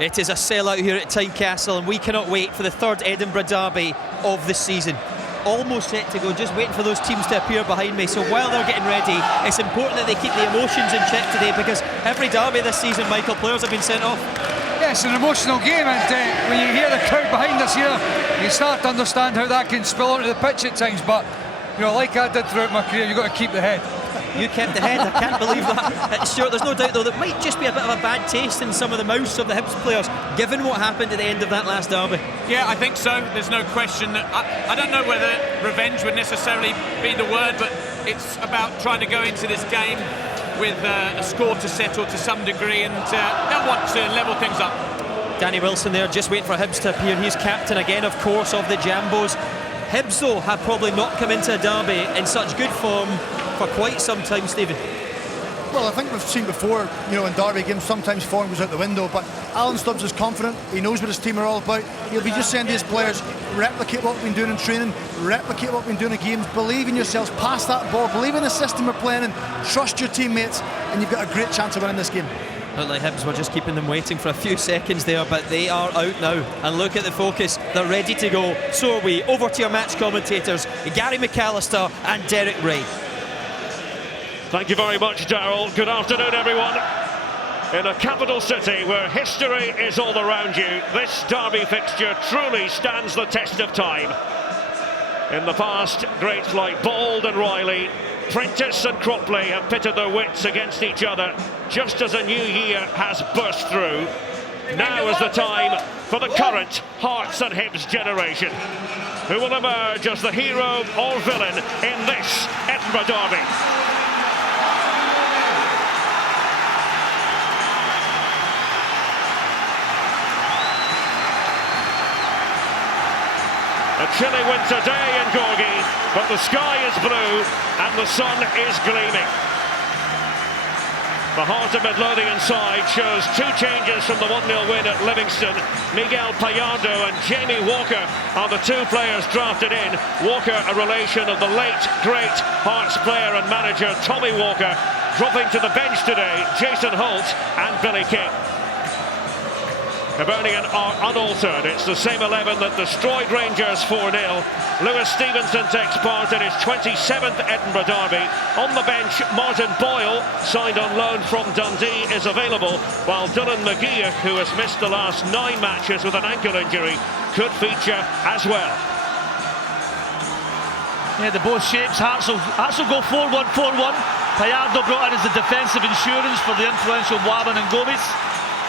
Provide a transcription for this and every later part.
It is a sellout here at Tynecastle, and we cannot wait for the third Edinburgh derby of the season. Almost set to go, just waiting for those teams to appear behind me. So while they're getting ready, it's important that they keep the emotions in check today, because every derby this season, Michael, players have been sent off. Yeah, it's an emotional game, and when you hear the crowd behind us here, you start to understand how that can spill onto the pitch at times. But you know, like I did throughout my career, you've got to keep the head. You kept the head, I can't believe that. Stuart, there's no doubt though that might just be a bit of a bad taste in some of the mouths of the Hibs players, given what happened at the end of that last derby. Yeah, I think so. There's no question. I don't know whether revenge would necessarily be the word, but it's about trying to go into this game with a score to settle to some degree, and they'll want to level things up. Danny Wilson there, just waiting for Hibs to appear. He's captain again, of course, of the Jambos. Hibs, though, have probably not come into a derby in such good form for quite some time, Stephen. Well, I think we've seen before, you know, in derby games, sometimes form goes out the window, but Alan Stubbs is confident. He knows what his team are all about. He'll be just saying to his players, replicate what we've been doing in training, replicate what we've been doing in games, believe in yourselves, pass that ball, believe in the system we're playing in, trust your teammates, and you've got a great chance of winning this game. Looked like Hibs were just keeping them waiting for a few seconds there, but they are out now. And look at the focus, they're ready to go. So are we. Over to your match commentators, Gary McAllister and Derek Ray. Thank you very much, Darryl. Good afternoon, everyone. In a capital city where history is all around you, this derby fixture truly stands the test of time. In the past, greats like Bald and Riley, Prentice and Cropley have pitted their wits against each other just as a new year has burst through. Now is the time for the current Hearts and Hibs generation, who will emerge as the hero or villain in this Edinburgh derby. A chilly winter day in Gorgie, but the sky is blue and the sun is gleaming. The Heart of Midlothian side shows two changes from the 1-0 win at Livingston. Miguel Pallardo and Jamie Walker are the two players drafted in. Walker, a relation of the late, great Hearts player and manager Tommy Walker. Dropping to the bench today, Jason Holt and Billy King. Hibernian are unaltered. It's the same 11 that destroyed Rangers 4-0. Lewis Stevenson takes part in his 27th Edinburgh derby. On the bench, Martin Boyle, signed on loan from Dundee, is available, while Dylan McGeoch, who has missed the last 9 matches with an ankle injury, could feature as well. Yeah, the both shapes. Hearts will go 4-1, 4-1. Pallardo brought in as the defensive insurance for the influential Wabban and Gomez.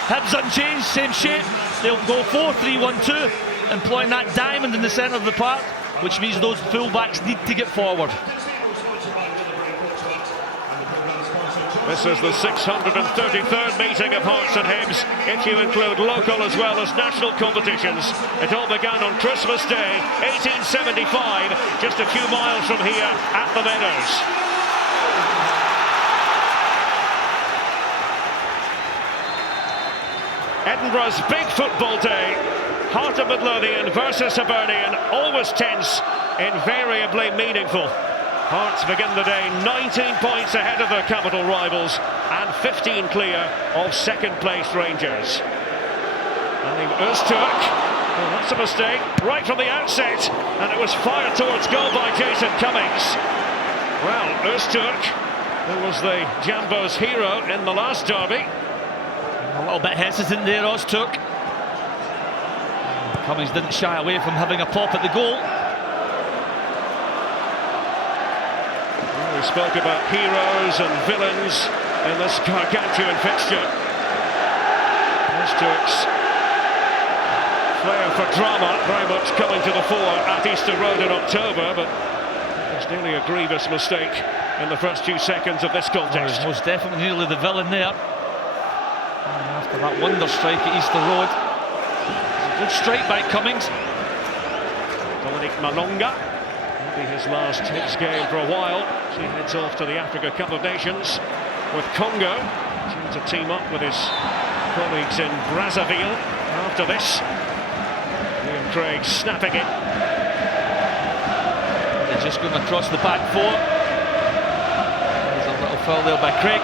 Hibs unchanged, same shape. They'll go 4-3-1-2, employing that diamond in the centre of the park, which means those full-backs need to get forward. This is the 633rd meeting of Hearts and Hibs, if you include local as well as national competitions. It all began on Christmas Day, 1875, just a few miles from here at the Meadows. Edinburgh's big football day, Heart of Midlothian versus Hibernian, always tense, invariably meaningful. Hearts begin the day 19 points ahead of their capital rivals and 15 clear of second-placed Rangers. And Öztürk, well, that's a mistake right from the outset, and it was fired towards goal by Jason Cummings. Well, Öztürk, who was the Jambos hero in the last derby. A little bit hesitant there, Öztürk. Cummings didn't shy away from having a pop at the goal. Well, we spoke about heroes and villains in this gargantuan fixture. Öztürk's flair for drama very much coming to the fore at Easter Road in October, but it was nearly a grievous mistake in the first few seconds of this contest. Most definitely nearly the villain there. After that wonder strike at Easter Road. Good strike by Cummings. Dominic Malonga, maybe his last Hibs game for a while. He heads off to the Africa Cup of Nations with Congo, due to team up with his colleagues in Brazzaville after this. Liam Craig snapping it. They're just going across the back four. There's a little foul there by Craig.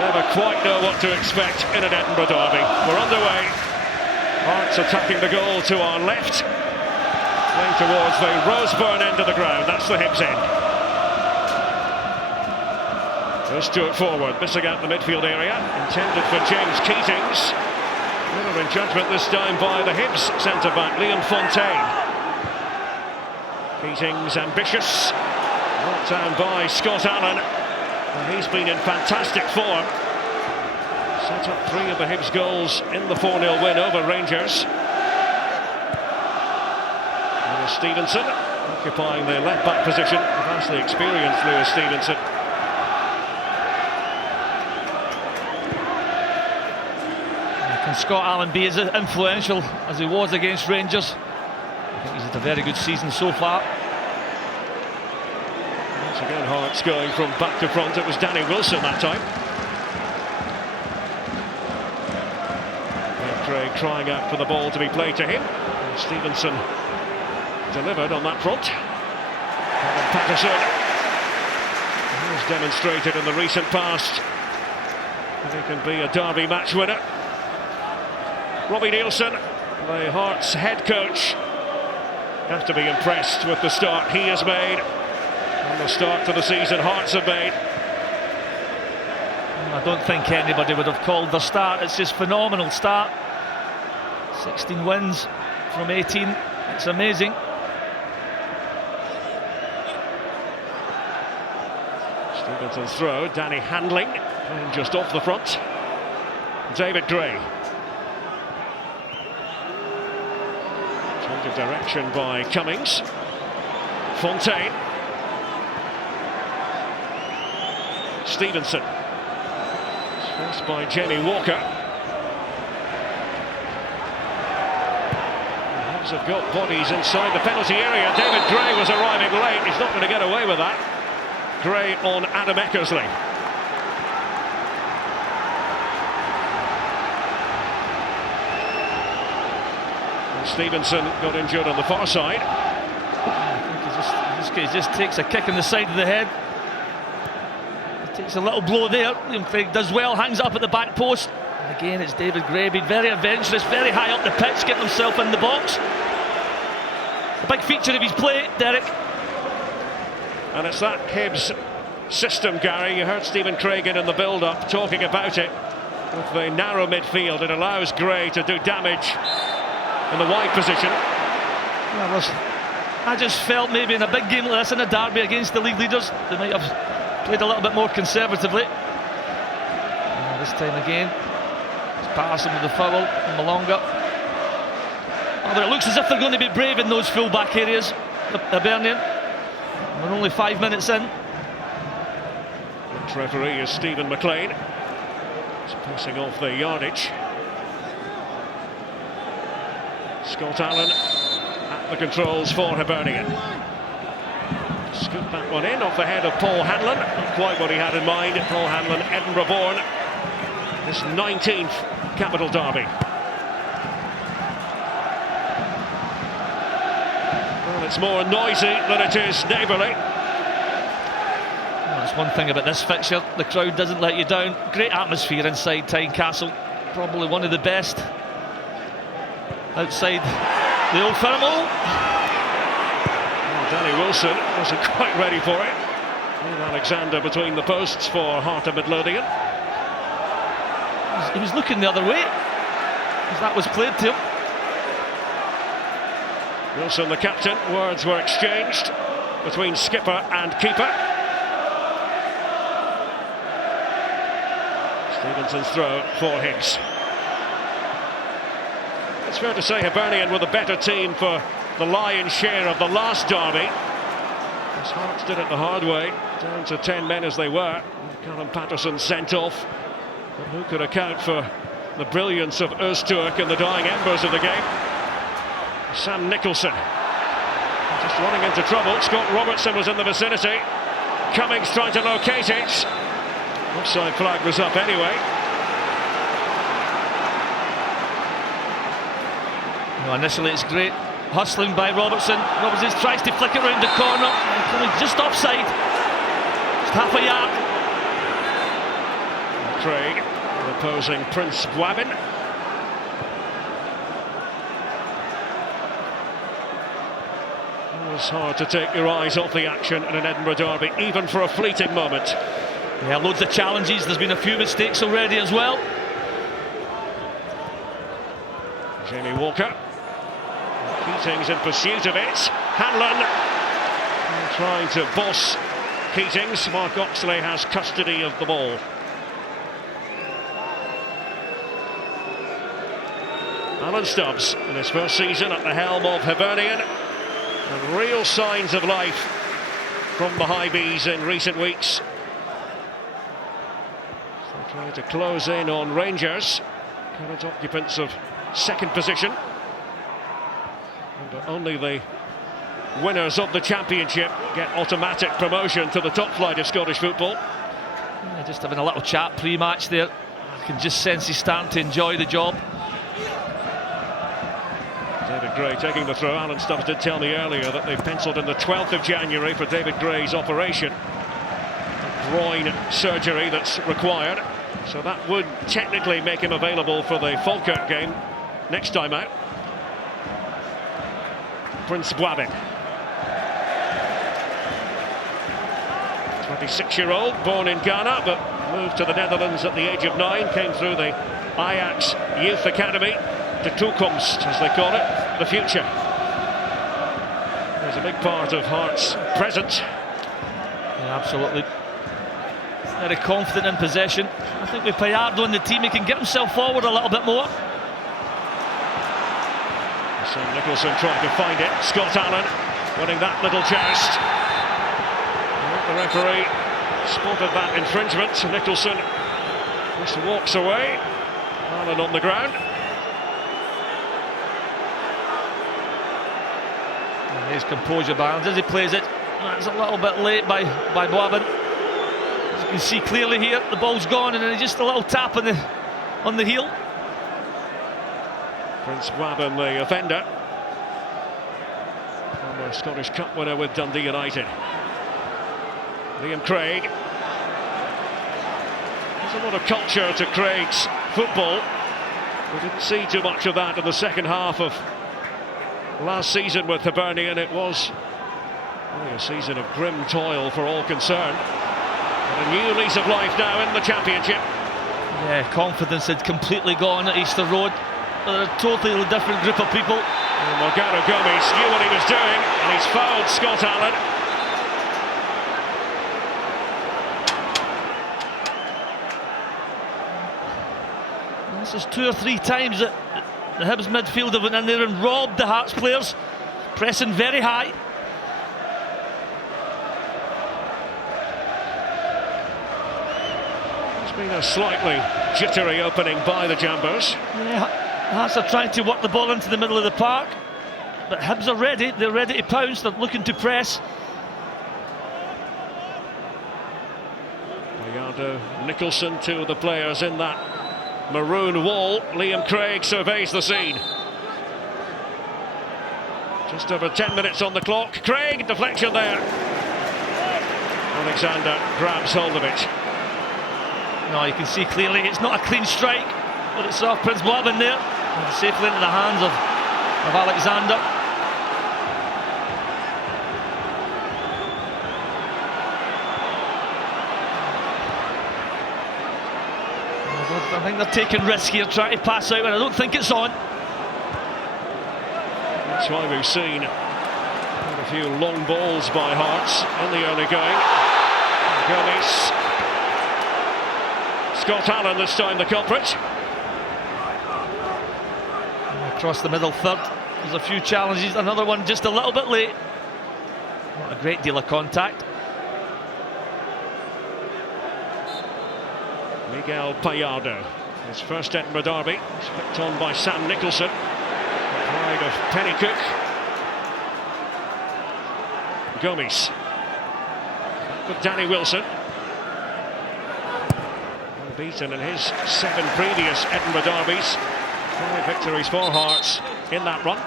Never quite know what to expect in an Edinburgh derby. We're underway. Hearts attacking the goal to our left. Playing towards the Roseburn end of the ground. That's the Hibs end. There's Stewart forward, missing out the midfield area. Intended for James Keatings. Winner in judgment this time by the Hibs centre-back, Liam Fontaine. Keatings ambitious. Knocked down by Scott Allen. And he's been in fantastic form. Set up 3 of the Hibs goals in the 4-0 win over Rangers. Lewis Stevenson occupying the left-back position. Vastly experienced Lewis Stevenson. Can Scott Allen be as influential as he was against Rangers? I think he's had a very good season so far. Once again, Hearts going from back to front. It was Danny Wilson that time. Craig trying out for the ball to be played to him. And Stevenson delivered on that front. Kevin Patterson has demonstrated in the recent past that he can be a derby match winner. Robbie Nielsen, the Hearts head coach, have to be impressed with the start he has made and the start to the season Hearts have made. I don't think anybody would have called the start. It's just phenomenal start. 16 wins from 18. It's amazing. Stevenson's throw, Danny Handling, playing just off the front. David Gray. Change of direction by Cummings. Fontaine. Stevenson. First by Jamie Walker. The Hibs have got bodies inside the penalty area. David Gray was arriving late. He's not going to get away with that. Gray on Adam Eckersley. And Stevenson got injured on the far side. I think he just takes a kick in the side of the head. He takes a little blow there. Liam Craig does well, hangs up at the back post. And again, it's David Gray, being very adventurous, very high up the pitch, getting himself in the box. A big feature of his play, Derek. And it's that Hibs system, Gary. You heard Stephen Craig in the build-up talking about it. With the narrow midfield, it allows Gray to do damage in the wide position. Well, I just felt maybe in a big game like this, in a derby against the league leaders, they might have played a little bit more conservatively. And this time again, it's Patterson with the foul, and Malonga. Oh, but it looks as if they're going to be brave in those full-back areas, Hibernian. We're only 5 minutes in. The referee is Stephen McLean. He's passing off the yardage. Scott Allen at the controls for Hibernian. Scoop that one in off the head of Paul Hanlon. Not quite what he had in mind. Paul Hanlon, Edinburgh born. This 19th capital derby. Well, it's more noisy than it is neighbourly. That's one thing about this fixture, the crowd doesn't let you down. Great atmosphere inside Tynecastle, probably one of the best outside the Old Firm. Well, Danny Wilson wasn't quite ready for it. And Alexander between the posts for Heart of Midlothian. He was looking the other way as that was played to him. Wilson the captain, words were exchanged between skipper and keeper. Stevenson's throw for Hibs. It's fair to say Hibernian were the better team for the lion's share of the last derby. As Hearts did it the hard way, down to 10 men as they were. Callum Patterson sent off. But who could account for the brilliance of Öztürk in the dying embers of the game? Sam Nicholson just running into trouble. Scott Robertson was in the vicinity. Cummings trying to locate it. Offside flag was up anyway. Well, initially it's great hustling by Robertson. Robertson tries to flick it round the corner. Just offside. Just half a yard. Craig opposing Prince Bwabin. It's hard to take your eyes off the action in an Edinburgh derby, even for a fleeting moment. Yeah, loads of challenges. There's been a few mistakes already as well. Jamie Walker. Keating's in pursuit of it. Hanlon trying to boss Keatings. Mark Oxley has custody of the ball. Alan Stubbs in his first season at the helm of Hibernian, and real signs of life from the High Bees in recent weeks. So trying to close in on Rangers, current occupants of second position, and only the winners of the championship get automatic promotion to the top flight of Scottish football. Yeah, just having a little chat pre-match there. I can just sense he's starting to enjoy the job. David Gray taking the throw. Alan Stubbs did tell me earlier that they've penciled in the 12th of January for David Gray's operation. Groin surgery that's required. So that would technically make him available for the Falkirk game next time out. Prince Bwabin. 26-year-old, born in Ghana, but moved to the Netherlands at the age of 9. Came through the Ajax Youth Academy. De toekomst, as they call it, the future. There's a big part of Hearts' present. Yeah, absolutely. Very confident in possession. I think with Payardo in the team, he can get himself forward a little bit more. So Nicholson trying to find it. Scott Allen winning that little joust. The referee spotted that infringement. Nicholson just walks away. Allen on the ground. His composure balance as he plays it. That's a little bit late by Bwabin. As you can see clearly here, the ball's gone, and then just a little tap on the heel. Prince Bwabin, the offender, former Scottish Cup winner with Dundee United. Liam Craig. There's a lot of culture to Craig's football. We didn't see too much of that in the second half of last season with Hibernian. It was really a season of grim toil for all concerned. And a new lease of life now in the championship. Yeah, confidence had completely gone at Easter Road. They're a totally different group of people. And Morgado Gomes knew what he was doing, and he's fouled Scott Allen. This is 2 or 3 times that the Hibs midfield have went in there and robbed the Hearts players, pressing very high. It's been a slightly jittery opening by the Jambos. Yeah, Hearts are trying to work the ball into the middle of the park, but Hibs are ready. They're ready to pounce. They're looking to press. Payardo, Nicholson, 2 of the players in that maroon wall. Liam Craig surveys the scene. Just over 10 minutes on the clock. Craig, deflection there. Alexander grabs hold of it. No, you can see clearly it's not a clean strike, but it's off Prince Bwabin there. And safely into the hands of Alexander. I think they're taking risk here, trying to pass out, and I don't think it's on. That's why we've seen quite a few long balls by Hearts in the early going. Gomes. Scott Allen this time the culprit. Across the middle third, there's a few challenges. Another one just a little bit late. Not a great deal of contact. Miguel Payardo, his first Edinburgh derby. He's picked on by Sam Nicholson, pride of Pennycook. Gomes. Back with Danny Wilson. Unbeaten in his 7 previous Edinburgh derbies. 5 victories for Hearts in that run.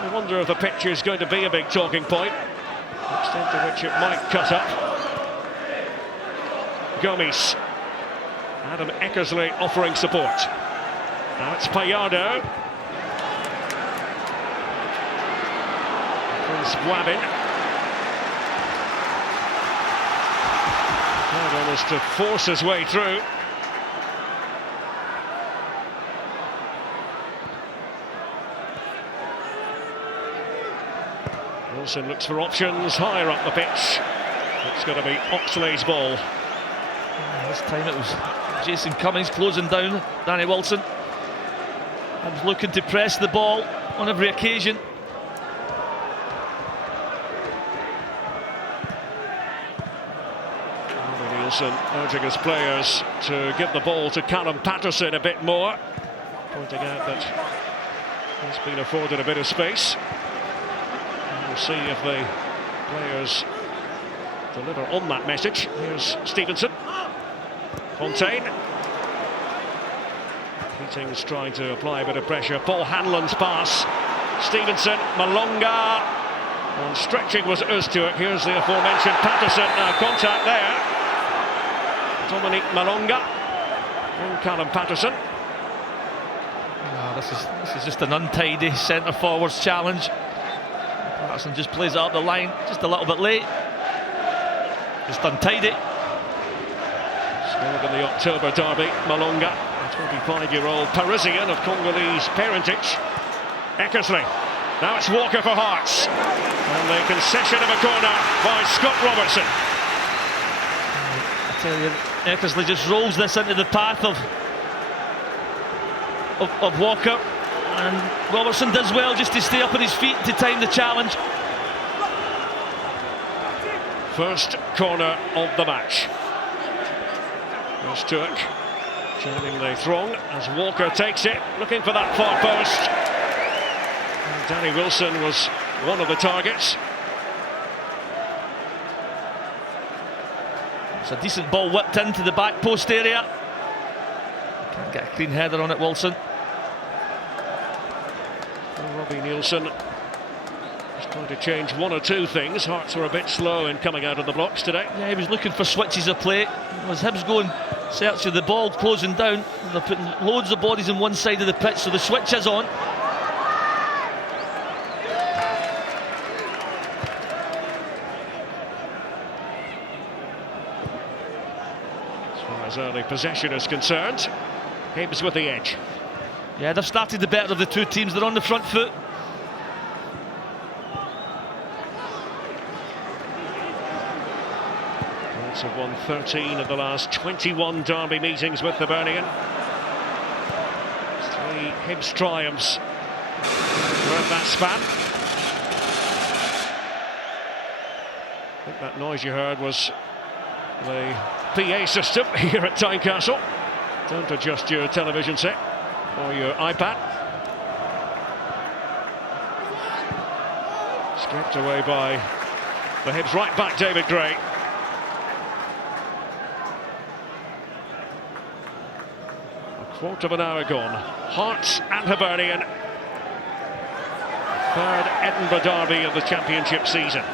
I wonder if the pitch is going to be a big talking point, the extent to which it might cut up. Gomes Adam Eckersley offering support. Now it's Payardo. Prince Wabin. Tried almost to force his way through. Wilson looks for options higher up the pitch. It's going to be Oxley's ball. This time it was Jason Cummings closing down Danny Wilson. I was looking to press the ball on every occasion. Nielsen urging his players to give the ball to Callum Patterson a bit more, pointing out that he's been afforded a bit of space. And we'll see if the players deliver on that message. Here's Stevenson. Fontaine. Keating's trying to apply a bit of pressure. Paul Hanlon's pass. Stevenson, Malonga. And stretching was Öztürk. Here's the aforementioned Patterson. Now contact there. Dominic Malonga and Callum Patterson. No, this is just an untidy centre forwards challenge. Patterson just plays it up the line just a little bit late. Just untidy. Scored in the October derby, Malonga, a 25-year-old Parisian of Congolese parentage. Eckersley. Now it's Walker for Hearts. And the concession of a corner by Scott Robertson. I tell you, Eckersley just rolls this into the path of Walker, and Robertson does well just to stay up on his feet to time the challenge. First corner of the match. Öztürk joining the throng as Walker takes it, looking for that far post. And Danny Wilson was one of the targets. It's a decent ball whipped into the back post area. Can't get a clean header on it, Wilson. Well, Robbie Nielsen just trying to change one or two things. Hearts were a bit slow in coming out of the blocks today. Yeah, he was looking for switches of play. As Hibs going search of the ball, closing down, they're putting loads of bodies on one side of the pitch, so the switch is on. As early possession is concerned, Hibs with the edge. Yeah, they've started the better of the two teams. They're on the front foot. Hibs have won 13 of the last 21 derby meetings with the Burnian. 3 Hibs triumphs throughout that span. I think that noise you heard was the PA system here at Tynecastle. Don't adjust your television set or your iPad. Stripped away by the Hibs right back, David Gray. A quarter of an hour gone. Hearts and Hibernian. Third Edinburgh derby of the championship season.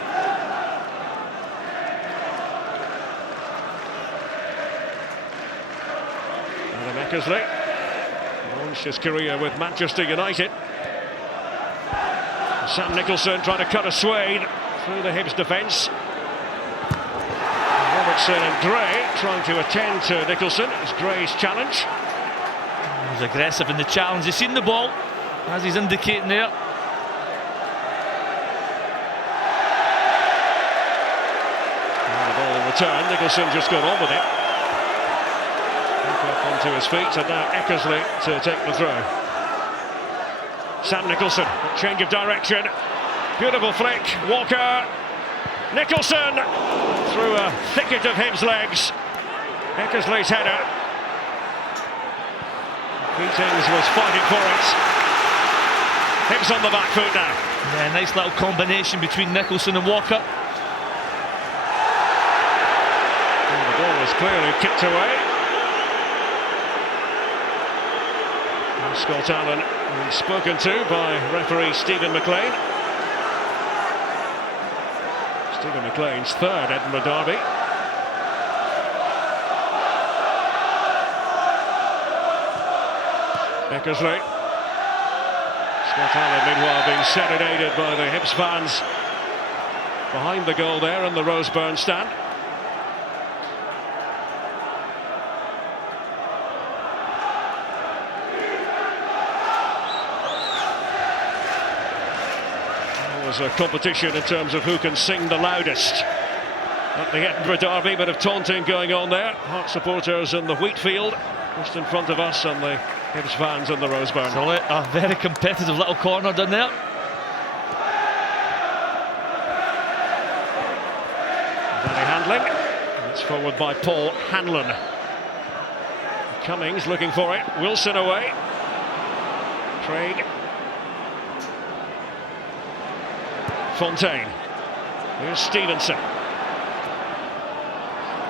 Eckersley launched his career with Manchester United. Sam Nicholson trying to cut a swathe through the Hibs defence. Robertson and Gray trying to attend to Nicholson. It's Gray's challenge. He was aggressive in the challenge. He's seen the ball, as he's indicating there. And the ball returned. Nicholson just got on with it. Up onto his feet, and now Eckersley to take the throw. Sam Nicholson, change of direction. Beautiful flick. Walker. Nicholson through a thicket of Hibs legs. Eckersley's header. Keatings was fighting for it. Hibs on the back foot now. Yeah, nice little combination between Nicholson and Walker. And the ball was clearly kicked away. Scott Allen spoken to by referee Stephen McLean. Stephen McLean's third Edinburgh derby. Eckersley. Scott Allen, meanwhile, being serenaded by the Hibs fans behind the goal there in the Roseburn stand. There's a competition in terms of who can sing the loudest at the Edinburgh Derby. Bit of taunting going on there. Hearts supporters in the Wheatfield just in front of us, and the Hibs fans in the Roseburn. It's a very competitive little corner down there. Danny handling. It's forward by Paul Hanlon. Cummings looking for it. Wilson away. Craig. Fontaine. Here's Stevenson.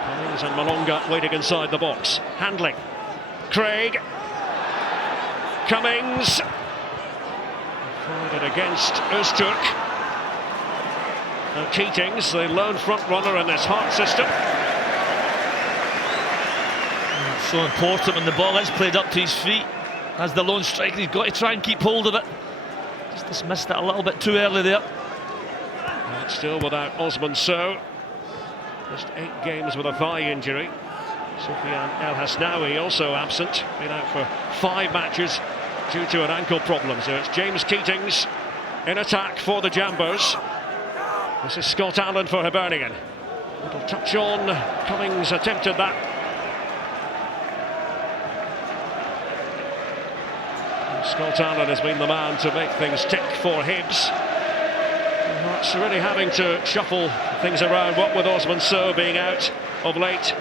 Cummings and Malonga waiting inside the box. Handling. Craig. Cummings. Fired it against Öztürk. Now Keatings, the lone front runner in this Heart system. It's so important when the ball is played up to his feet. As the lone striker, he's got to try and keep hold of it. Just dismissed it a little bit too early there. And still without Osman Sow. Just 8 games with a thigh injury. Soufiane El Hasnaoui also absent. Been out for 5 matches due to an ankle problem. So it's James Keatings in attack for the Jambos. This is Scott Allen for Hibernian. Little touch on. Cummings attempted that. And Scott Allen has been the man to make things tick for Hibs. Hearts really having to shuffle things around, what with Osman Sow being out of late.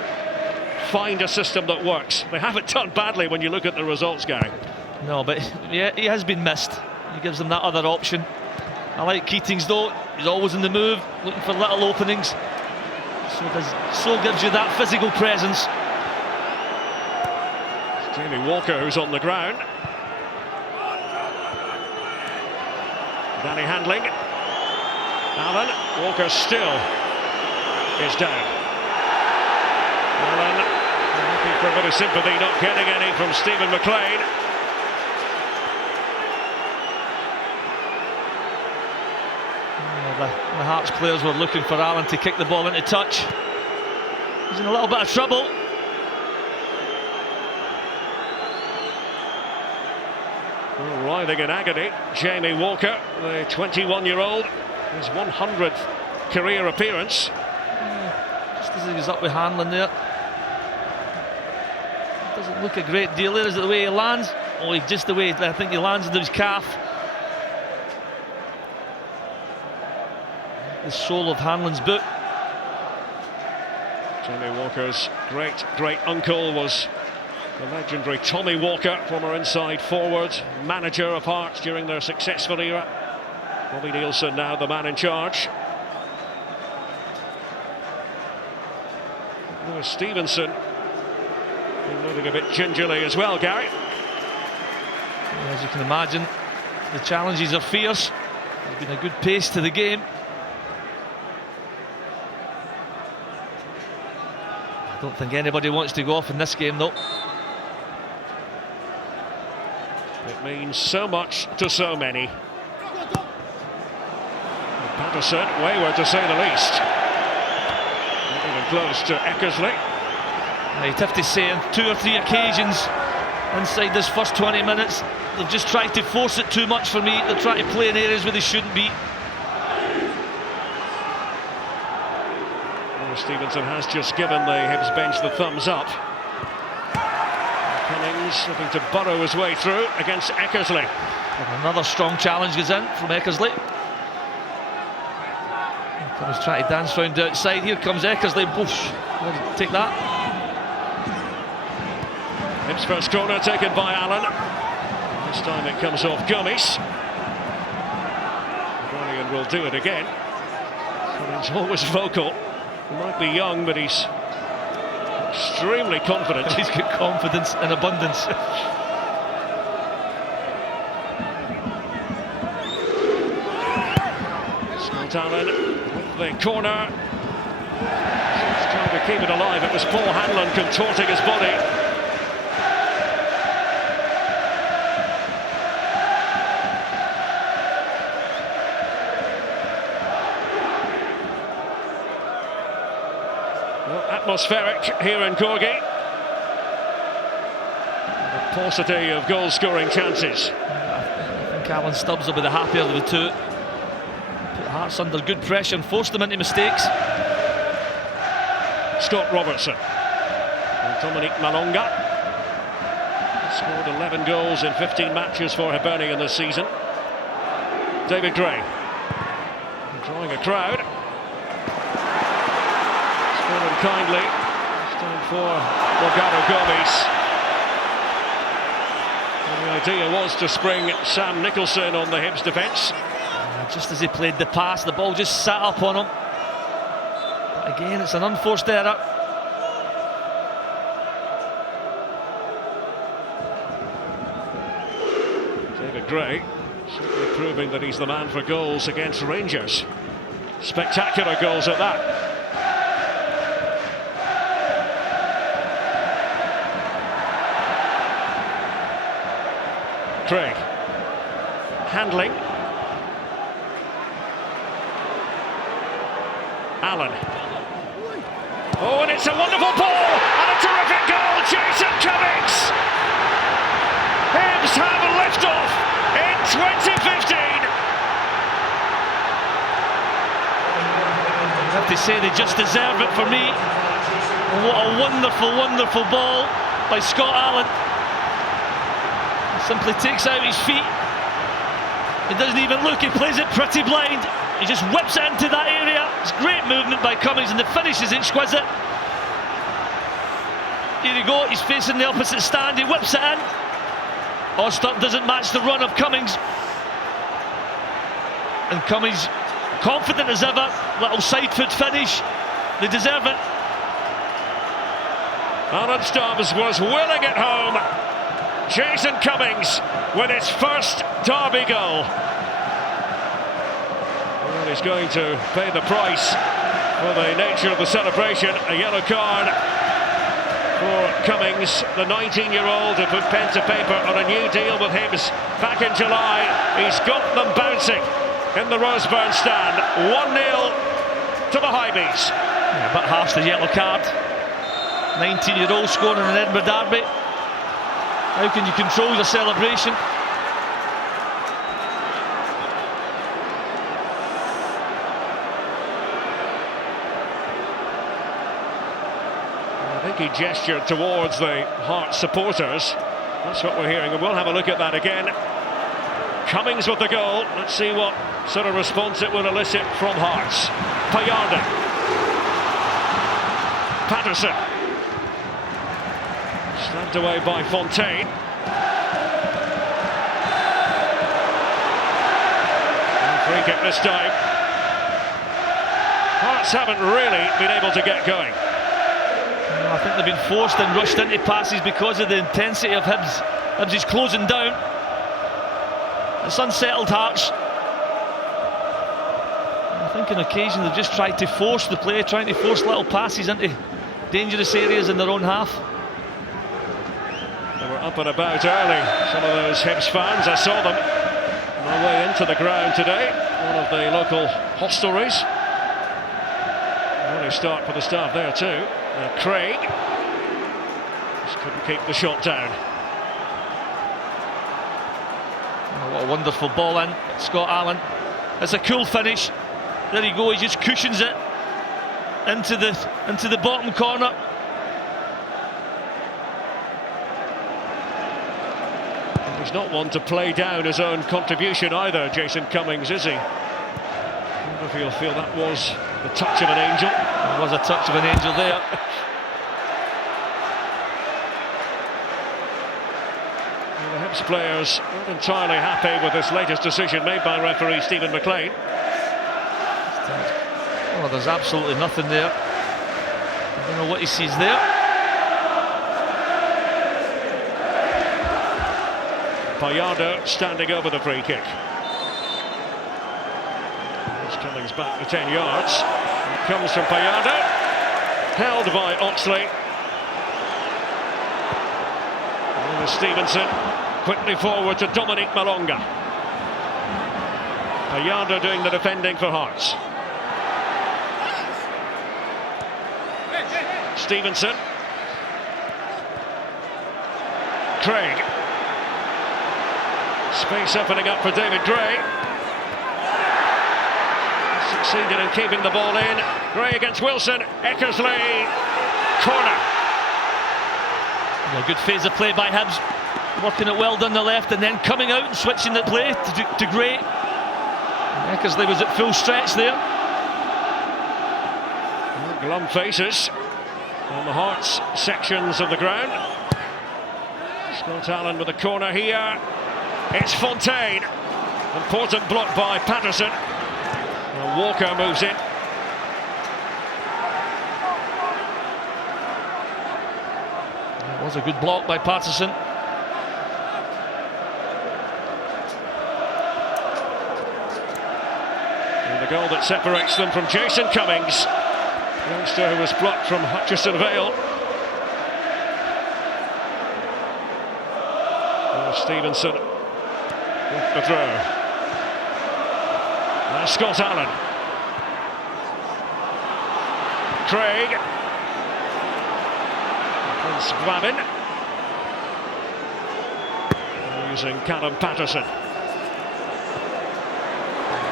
Find a system that works. They haven't done badly when you look at the results, Gary. No, but yeah, he has been missed. He gives them that other option. I like Keatings though. He's always in the move, looking for little openings. So gives you that physical presence. It's Jamie Walker who's on the ground. Danny handling. Allen, Walker still is down. Allen looking for a bit of sympathy, not getting any from Stephen McLean. The Hearts players were looking for Allen to kick the ball into touch. He's in a little bit of trouble. Well, writhing in agony, Jamie Walker, the 21-year-old, his 100th career appearance. Just as he was up with Hanlon there. Doesn't look a great deal there, is it the way he lands? Oh, just the way I think he lands into his calf. The sole of Hanlon's boot. Jamie Walker's great uncle was the legendary Tommy Walker, former inside forward, manager of Hearts during their successful era. Bobby Nielsen now the man in charge. Lewis Stevenson been moving a bit gingerly as well, Gary. As you can imagine, the challenges are fierce. There's been a good pace to the game. I don't think anybody wants to go off in this game though. It means so much to so many. Patterson, wayward to say the least. Not even close to Eckersley. You'd have to say on 2 or 3 occasions inside this first 20 minutes, they've just tried to force it too much for me. They're trying to play in areas where they shouldn't be. Stevenson has just given the Hibs bench the thumbs up. Cummings looking to burrow his way through against Eckersley. Another strong challenge goes in from Eckersley. Cummings trying to dance round outside. Here comes Eckersley. Whoosh. Take that. Hibs first corner taken by Allen. This time it comes off Gomes. Hibernian will do it again. Cummings always vocal. He might be young, but he's extremely confident. He's got confidence in abundance. Scott Allen with the corner. He's trying to keep it alive. It was Paul Hanlon contorting his body. atmospheric here in Corgi. A paucity of goal-scoring chances. I think Alan Stubbs will be the happier of the two. Put Hearts under good pressure and force them into mistakes. Scott Robertson and Dominic Malonga. Scored 11 goals in 15 matches for Hibernian this season. David Gray drawing a crowd. Scored kindly. It's time for Morgado Gomes. And the idea was to spring Sam Nicholson on the Hibs defence. Just as he played the pass, the ball just sat up on him. But again, it's an unforced error. David Gray certainly proving that he's the man for goals against Rangers. Spectacular goals at that. Craig handling. Allen. Oh, and it's a wonderful ball and a terrific goal. Jason Cummings. Hibs have a lift-off in 2015. I have to say they just deserve it for me. And what a wonderful, wonderful ball by Scott Allen. He simply takes out his feet. He doesn't even look, he plays it pretty blind. He just whips it into that area. It's great movement by Cummings and the finish is exquisite. Here you go, he's facing the opposite stand, he whips it in. Ostap doesn't match the run of Cummings. And Cummings, confident as ever, little side foot finish. They deserve it. Alan Stubbs was willing it home. Jason Cummings with his first derby goal. Well, he's going to pay the price for the nature of the celebration. A yellow card for Cummings, the 19-year-old who put pen to paper on a new deal with Hibs back in July. He's got them bouncing in the Roseburn stand. 1-0 to the Highbees. Yeah, but harsh the yellow card. 19-year-old scoring in an Edinburgh derby. How can you control your celebration? I think he gestured towards the Hearts supporters. That's what we're hearing, and we'll have a look at that again. Cummings with the goal. Let's see what sort of response it will elicit from Hearts. Payarda. Patterson. Slapped away by Fontaine. And free kick this time. Hearts haven't really been able to get going. I think they've been forced and rushed into passes because of the intensity of Hibs. Hibs is closing down. It's unsettled Hearts. I think on occasion they've just tried to force the play, trying to force little passes into dangerous areas in their own half. They were up and about early, some of those Hibs fans. I saw them on their way into the ground today, one of the local hostelries. Early start for the staff there too. Craig just couldn't keep the shot down. Oh, what a wonderful ball in, Scott Allen. It's a cool finish. There you go, he just cushions it into the bottom corner. He's not one to play down his own contribution either, Jason Cummings, is he? I wonder if you'll feel that was the touch of an angel. There was a touch of an angel there. Well, the Hibs players aren't entirely happy with this latest decision made by referee Stephen McLean. Oh, there's absolutely nothing there. I don't know what he sees there. Payardo standing over the free kick. Cummings back to 10 yards. It comes from Payardo. Held by Oxley. And Stevenson quickly forward to Dominic Malonga. Payardo doing the defending for Hearts. Stevenson. Craig. Space opening up for David Gray. Succeeded in keeping the ball in. Gray against Wilson. Eckersley. Corner. A good phase of play by Hibs. Working it well down the left and then coming out and switching the play to Gray. Eckersley was at full stretch there. Glum faces on the Hearts sections of the ground. Scott Allen with a corner here. It's Fontaine. Important block by Patterson. And Walker moves in. It was a good block by Patterson. And the goal that separates them from Jason Cummings. Youngster who was blocked from Hutchison Vale. Stevenson with the throw. That's Scott Allen. Craig. Prince Babin. Using Callum Patterson.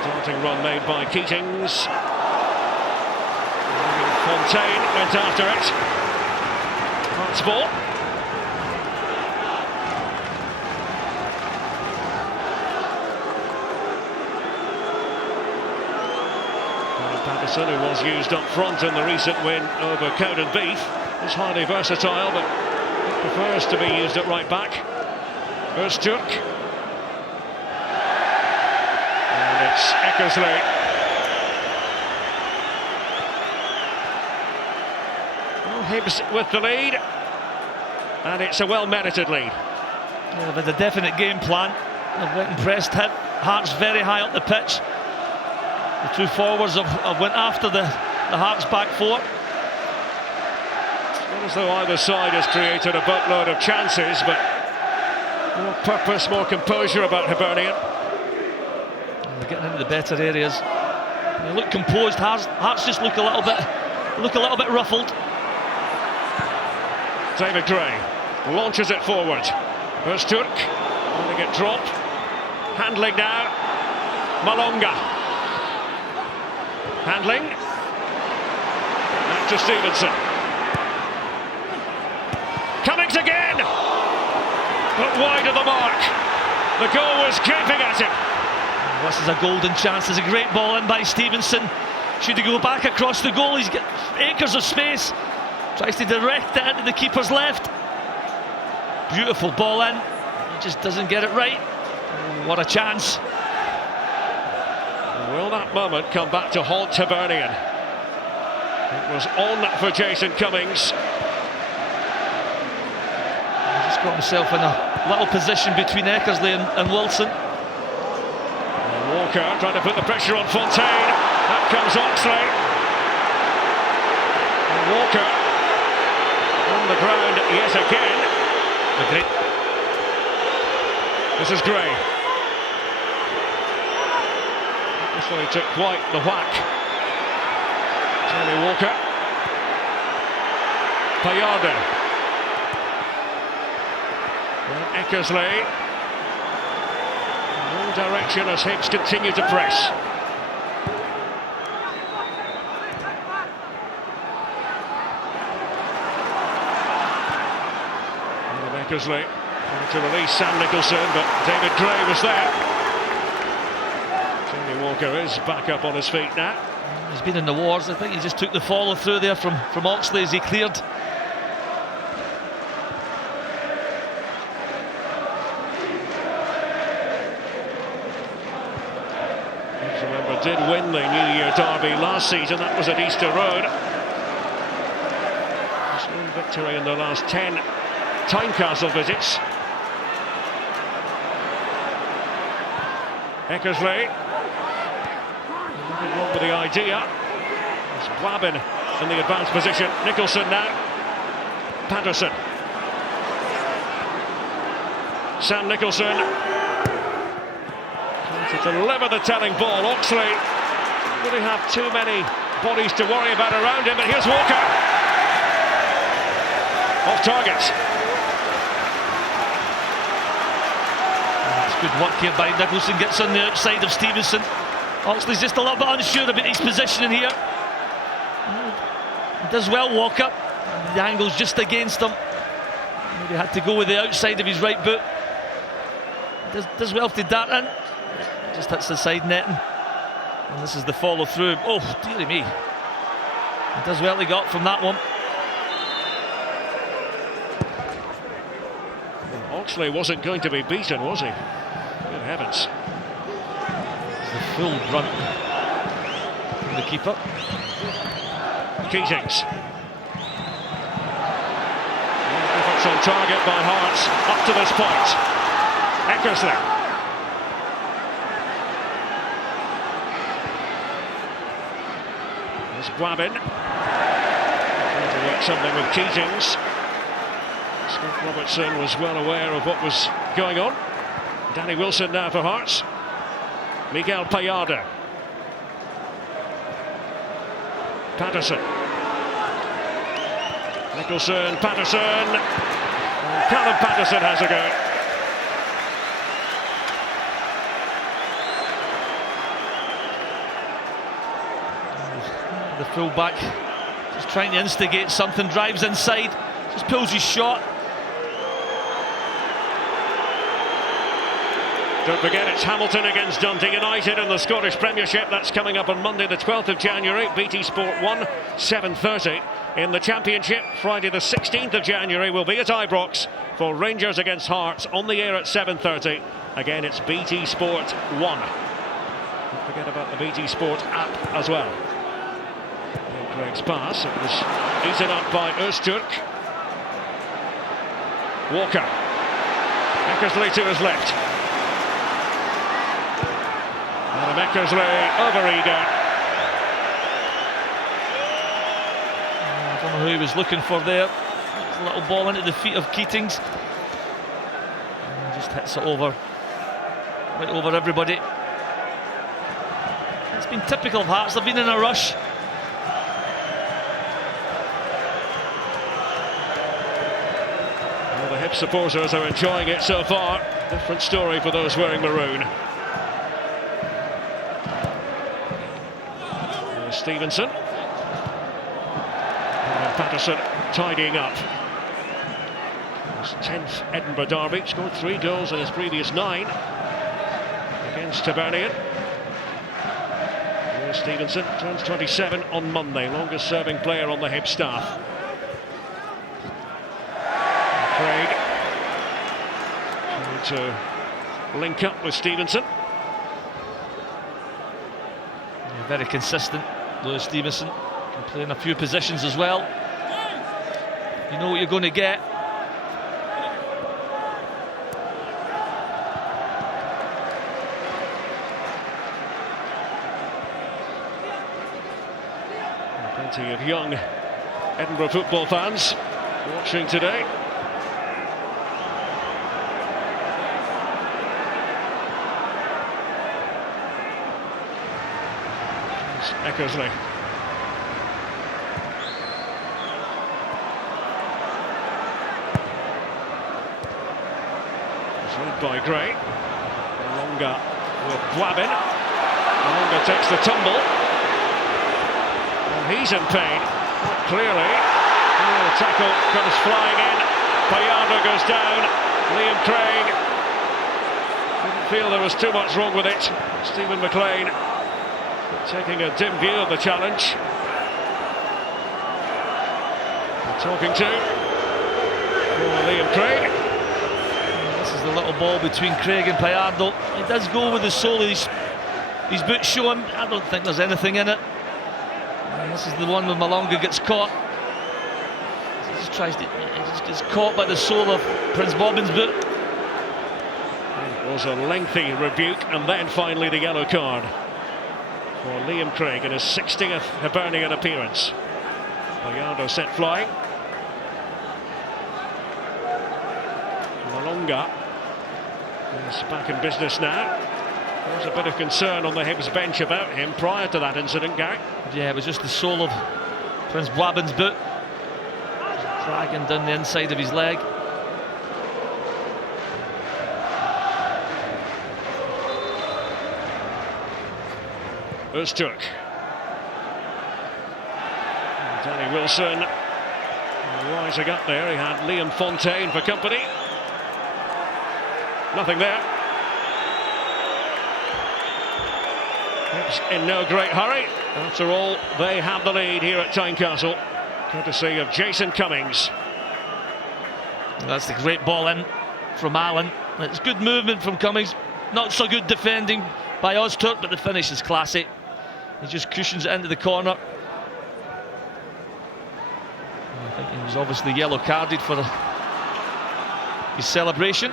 Darting run made by Keatings. Fontaine went after it. Hearts ball. Patterson, who was used up front in the recent win over Cowden Beef, is highly versatile, but prefers to be used at right back. Öztürk. And it's Eckersley. Well, Hibs with the lead, and it's a well-merited lead. Yeah, with a definite game plan. They've went and pressed Hearts very high up the pitch. The two forwards have went after the Hearts back four. It's not as though either side has created a boatload of chances, but more purpose, more composure about Hibernian. They're getting into the better areas. They look composed. Hearts just look a little bit ruffled. David Gray launches it forward. Öztürk letting it drop. Handling now. Malonga. Handling. Back to Stevenson. Cummings again! But wide of the mark. The goal was gaping at him. This is a golden chance. There's a great ball in by Stevenson. Should he go back across the goal? He's got acres of space. Tries to direct it into the keeper's left. Beautiful ball in. He just doesn't get it right. What a chance. Will that moment come back to haunt Hibernian? It was on for Jason Cummings. He's just got himself in a little position between Eckersley and Wilson. Walker trying to put the pressure on Fontaine. That comes Oxley. And Walker on the ground yet again. This is Gray. This one he took quite the whack. Jamie Walker. Payardo. And Eckersley. No direction as Hibs continue to press. And Eckersley trying to release Sam Nicholson, but David Gray was there. Jamie Walker is back up on his feet now. He's been in the wars. I think he just took the follow through there from Oxley as he cleared. Remember, did win the New Year derby last season. That was at Easter Road. Just one victory in the last 10 Tynecastle visits. Eckersley. Nothing wrong with the idea. It's Babin in the advanced position. Nicholson now. Patterson. Sam Nicholson. To deliver the telling ball. Oxley really have too many bodies to worry about around him, but here's Walker. off target. That's good work here by Nicholson. Gets on the outside of Stevenson. Oxley's just a little bit unsure about his positioning here. He does well walk up. The angle's just against him. Maybe had to go with the outside of his right boot. Does well to dart in. Just hits the side netting. And this is the follow through. Oh, dearie me. He does well to get up from that one. Well, Oxley wasn't going to be beaten, was he? Good heavens. It's the full run from the keeper. Keatings. Efforts on target by Hearts up to this point. Eckersley. There's Gwabin. Trying to work something with Keatings. Scott Robertson was well aware of what was going on. Danny Wilson now for Hearts. Miguel Payardo. Patterson. Nicholson, Patterson. And Callum Patterson has a go. The full-back just trying to instigate something, drives inside, just pulls his shot. Don't forget, it's Hamilton against Dundee United in the Scottish Premiership. That's coming up on Monday the 12th of January. BT Sport 1, 7:30. In the Championship, Friday the 16th of January, will be at Ibrox for Rangers against Hearts, on the air at 7:30. Again, it's BT Sport 1. Don't forget about the BT Sport app as well. And Craig's pass, it was eaten up by Öztürk. Walker. Eckersley to his left. And Eckersley over-eager. I don't know who he was looking for there. A little ball into the feet of Keatings. And just hits it over. Right over everybody. It's been typical of Hearts, they've been in a rush. Well, the Hibs supporters are enjoying it so far. Different story for those wearing maroon. There's Stevenson. And Patterson tidying up. His 10th Edinburgh derby, scored 3 goals in his previous 9 against Hibernian. Here's Stevenson, turns 27 on Monday, longest serving player on the Hibs staff. Craig trying to link up with Stevenson. Yeah, very consistent, Lewis Stevenson. Can play in a few positions as well. You know what you're going to get. Plenty of young Edinburgh football fans watching today. Eckersley. It's led by Gray. Longa with Gwabin. Longa takes the tumble. And he's in pain. Clearly. Oh, the tackle comes flying in. Payardo goes down. Liam Craig didn't feel there was too much wrong with it. Stephen McLean taking a dim view of the challenge. Talking to Liam Craig. This is the little ball between Craig and Payardo. He does go with the sole of his boot showing. I don't think there's anything in it. And this is the one where Malonga gets caught. He just gets caught by the sole of Prince Bobbin's boot. It was a lengthy rebuke, and then finally the yellow card for Liam Craig in his 60th Hibernian appearance. Payardo set flying. Malonga is back in business now. There was a bit of concern on the Hibs bench about him prior to that incident, Gary. Yeah, it was just the sole of Prince Bobbin's boot. dragging down the inside of his leg. Öztürk. Danny Wilson rising up there. He had Liam Fontaine for company. Nothing there. Hibs in no great hurry. After all, they have the lead here at Tynecastle, courtesy of Jason Cummings. That's the great ball in from Allen. It's good movement from Cummings. Not so good defending by Öztürk, but the finish is classy. He just cushions it into the corner. I think he was obviously yellow carded for his celebration,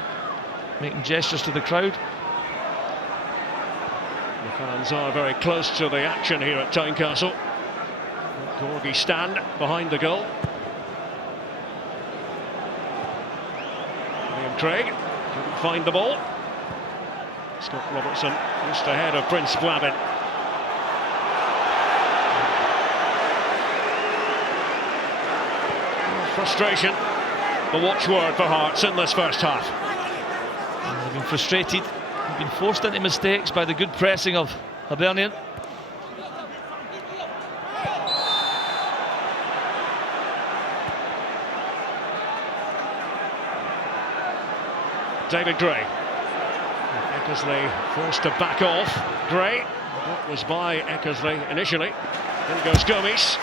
making gestures to the crowd. The fans are very close to the action here at Tynecastle. Gorgie stand behind the goal. Liam Craig couldn't find the ball. Scott Robertson just ahead of Prince Bwabin. Frustration, the watchword for Hearts in this first half. They've been frustrated, they've been forced into mistakes by the good pressing of Hibernian. David Gray. Eckersley forced to back off. Gray, that was by Eckersley initially. Then goes Gomes.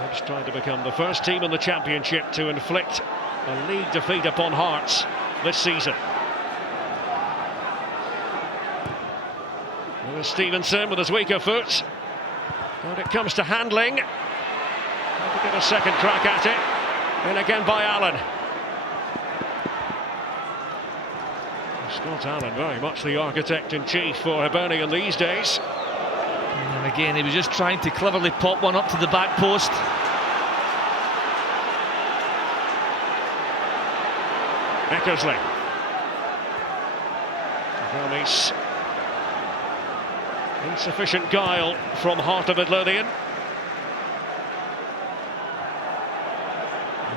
Hibs trying to become the first team in the Championship to inflict a league defeat upon Hearts this season. There's Stevenson with his weaker foot. When it comes to handling, trying to get a second crack at it. And again by Allen. Scott Allen, very much the architect-in-chief for Hibernian these days. And again, he was just trying to cleverly pop one up to the back post. Eckersley. Gomes. Insufficient guile from Heart of Midlothian.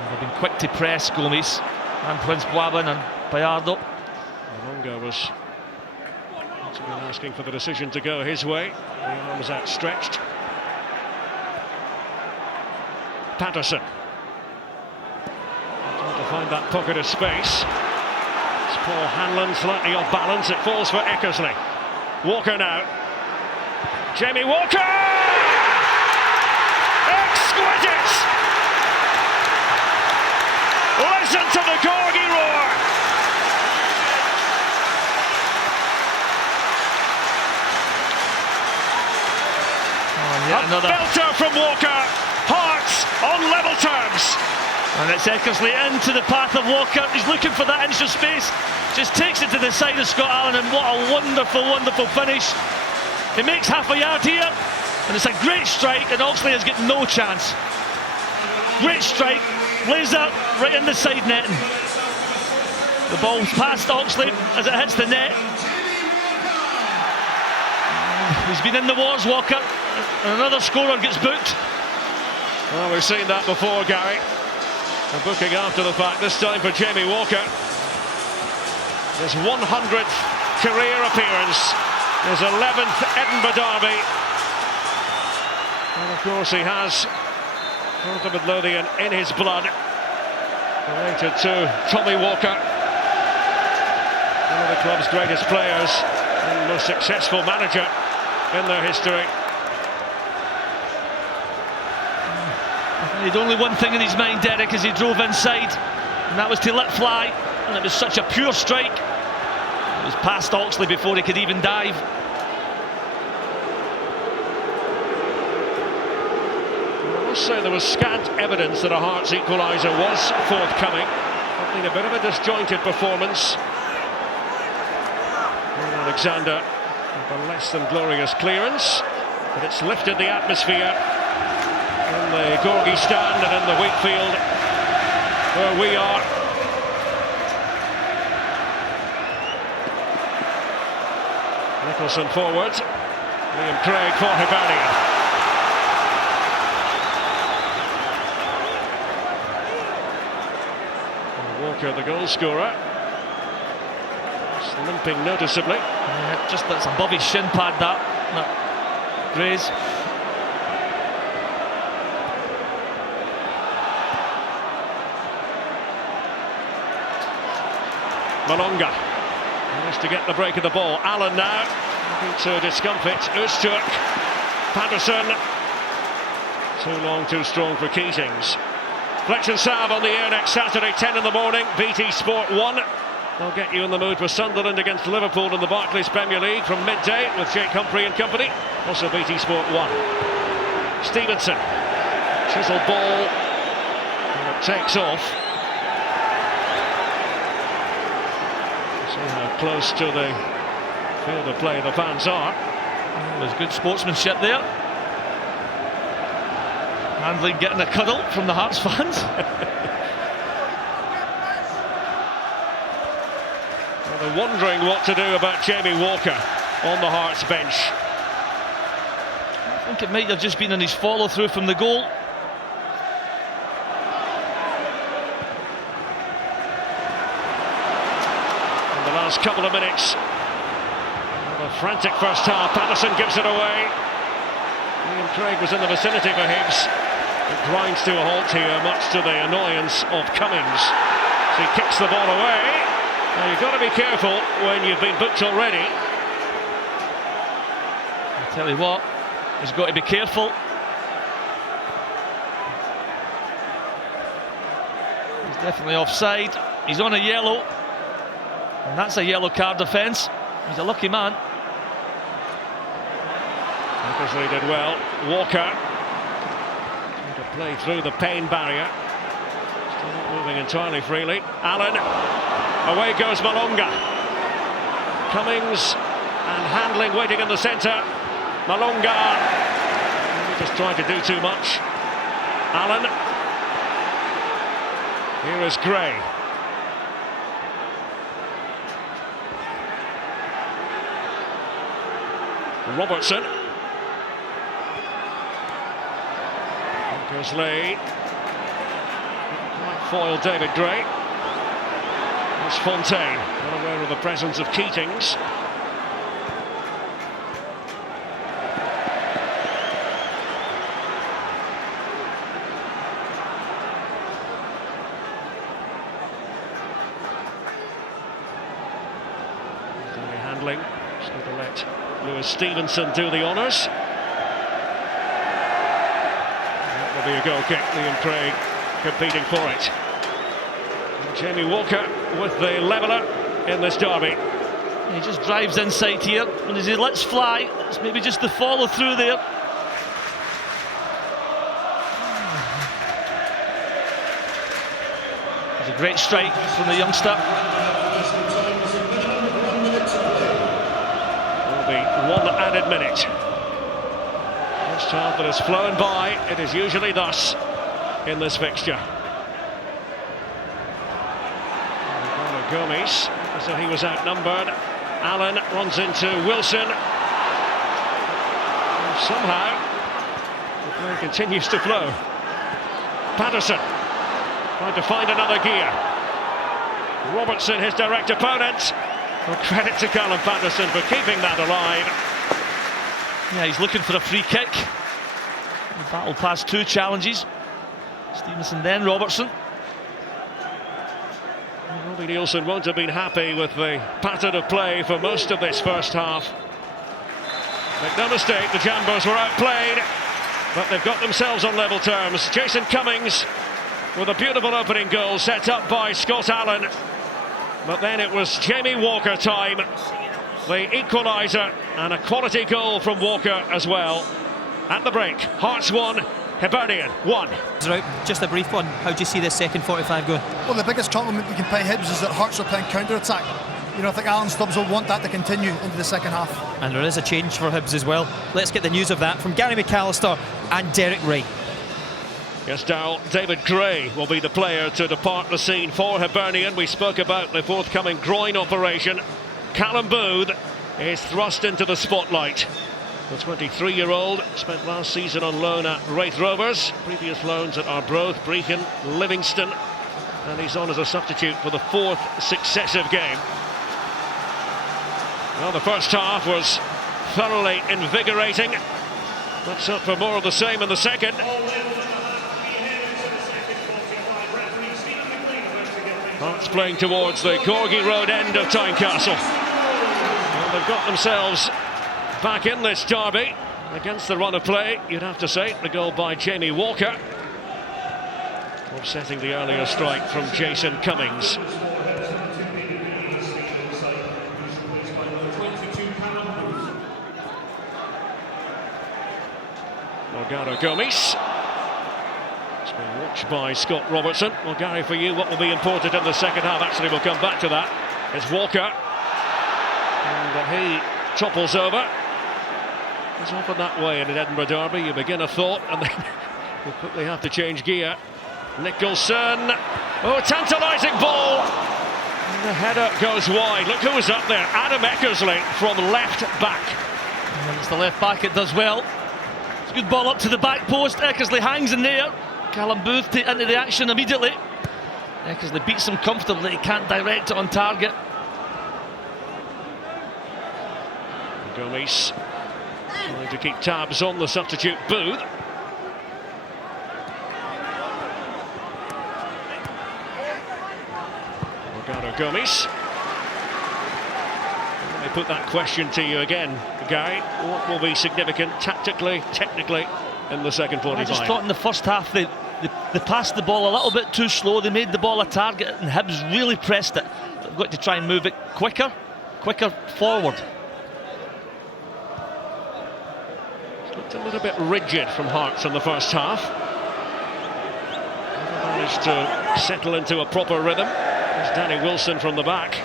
They've been quick to press Gomes and Prince Bwabin and Bayardo. Longa was asking for the decision to go his way. The arms outstretched. Patterson. Trying to find that pocket of space. It's Paul Hanlon slightly off balance. It falls for Eckersley. Walker now. Jamie Walker! Exquisite! Listen to the Gorgie roar! Another belter from Walker. Hearts on level terms. And it's Eckersley into the path of Walker. He's looking for that inch of space. Just takes it to the side of Scott Allen, and what a wonderful, wonderful finish. He makes half a yard here, and it's a great strike, and Oxley has got no chance. Great strike, lays up right in the side netting. The ball's past Oxley as it hits the net. He's been in the wars, Walker, and another scorer gets booked. Well, we've seen that before, Gary. A booking after the fact, this time for Jamie Walker. His 100th career appearance. His 11th Edinburgh derby. And of course he has Heart of Midlothian in his blood. Related to Tommy Walker. One of the club's greatest players and most successful manager in their history. He had only one thing in his mind, Derek, as he drove inside, and that was to let fly, and it was such a pure strike. It was past Oxley before he could even dive. I must say there was scant evidence that a Hearts equaliser was forthcoming. I think a bit of a disjointed performance. And Alexander with a less than glorious clearance, but it's lifted the atmosphere in the Gorgie stand and in the wheat field where we are. Nicholson forward. Liam Craig for Hibernian. Walker, the goal scorer. Just limping noticeably. Yeah, just that's above his shin pad, that graze. Malonga managed to get the break of the ball. Allen now looking to discomfit Öztürk. Patterson, too long, too strong for Keatings. Flex and Sav on the air next Saturday, 10 in the morning. BT Sport 1. They'll get you in the mood for Sunderland against Liverpool in the Barclays Premier League from midday with Jake Humphrey and company. Also BT Sport 1. Stevenson, chisel ball, and it takes off. See how close to the field of play the fans are. There's good sportsmanship there. Handling getting a cuddle from the Hearts fans. Well, they're wondering what to do about Jamie Walker on the Hearts bench. I think it might have just been in his follow through from the goal. In the last couple of minutes, a frantic first half. Patterson gives it away. Liam Craig was in the vicinity for Hibs. It grinds to a halt here, much to the annoyance of Cummings. So he kicks the ball away. Now you've got to be careful when you've been booked already. I tell you what, he's got to be careful. He's definitely offside. He's on a yellow, and that's a yellow card offence. He's a lucky man. Nicholson did well. Walker trying to play through the pain barrier. Still not moving entirely freely. Allen. Away goes Malonga. Cummings and handling waiting in the centre. Malonga just trying to do too much. Allen. Here is Gray. Robertson. Goes Lee. Quite foiled David Gray. There's Fontaine, not aware of the presence of Keatings. Handling. Just going to let Lewis Stevenson do the honours. That will be a goal kick. Liam Craig competing for it. And Jamie Walker with the leveller in this derby. He just drives inside here, and as he lets fly, it's maybe just the follow through there. It's a great strike from the youngster. Will be one added minute. First half that has flown by. It is usually thus in this fixture. Gomes, so he was outnumbered. Allen runs into Wilson. And somehow the play continues to flow. Patterson trying to find another gear. Robertson, his direct opponent. Well, credit to Callum Patterson for keeping that alive. Yeah, he's looking for a free kick. The battle past two challenges. Stevenson, then Robertson. Robbie Nielsen won't have been happy with the pattern of play for most of this first half. Make no mistake, the Jambos were outplayed, but they've got themselves on level terms. Jason Cummings with a beautiful opening goal set up by Scott Allen. But then it was Jamie Walker time. The equaliser and a quality goal from Walker as well. At the break, Hearts 1, Hibernian 1. Just a brief one. How do you see this second 45 going? Well, the biggest compliment you can pay Hibs is that Hearts are playing counter-attack. You know, I think Alan Stubbs will want that to continue into the second half. And there is a change for Hibs as well. Let's get the news of that from Gary McAllister and Derek Ray. Yes, Darryl, David Gray will be the player to depart the scene for Hibernian. We spoke about the forthcoming groin operation. Callum Booth is thrust into the spotlight. The 23-year-old spent last season on loan at Wraith Rovers, previous loans at Arbroath, Brecon, Livingston, and he's on as a substitute for the 4th successive game. Well, the first half was thoroughly invigorating. Let's hope for more of the same in the second. Hearts playing towards the Corgi Road end of Tynecastle. Well, they've got themselves back in this derby against the run of play, you'd have to say. The goal by Jamie Walker, offsetting the earlier strike from Jason Cummings. Morgado Gomes. It's been watched by Scott Robertson. Well, Gary, for you, what will be important in the second half? Actually, we'll come back to that. It's Walker. And he topples over. It's often that way in an Edinburgh derby. You begin a thought and then you quickly have to change gear. Nicholson. Oh, tantalising ball. And the header goes wide. Look who was up there. Adam Eckersley from left back. And it's the left back, it does well. It's a good ball up to the back post. Eckersley hangs in there. Callum Booth into the action immediately. Eckersley beats him comfortably. He can't direct it on target. Gomes trying to keep tabs on the substitute Booth. Morgado Gomes. Let me put that question to you again, Gary. What will be significant tactically, technically in the second 45? I just thought in the first half they passed the ball a little bit too slow. They made the ball a target and Hibs really pressed it. They've got to try and move it quicker forward. Looked a little bit rigid from Hearts in the first half. Managed to settle into a proper rhythm. There's Danny Wilson from the back.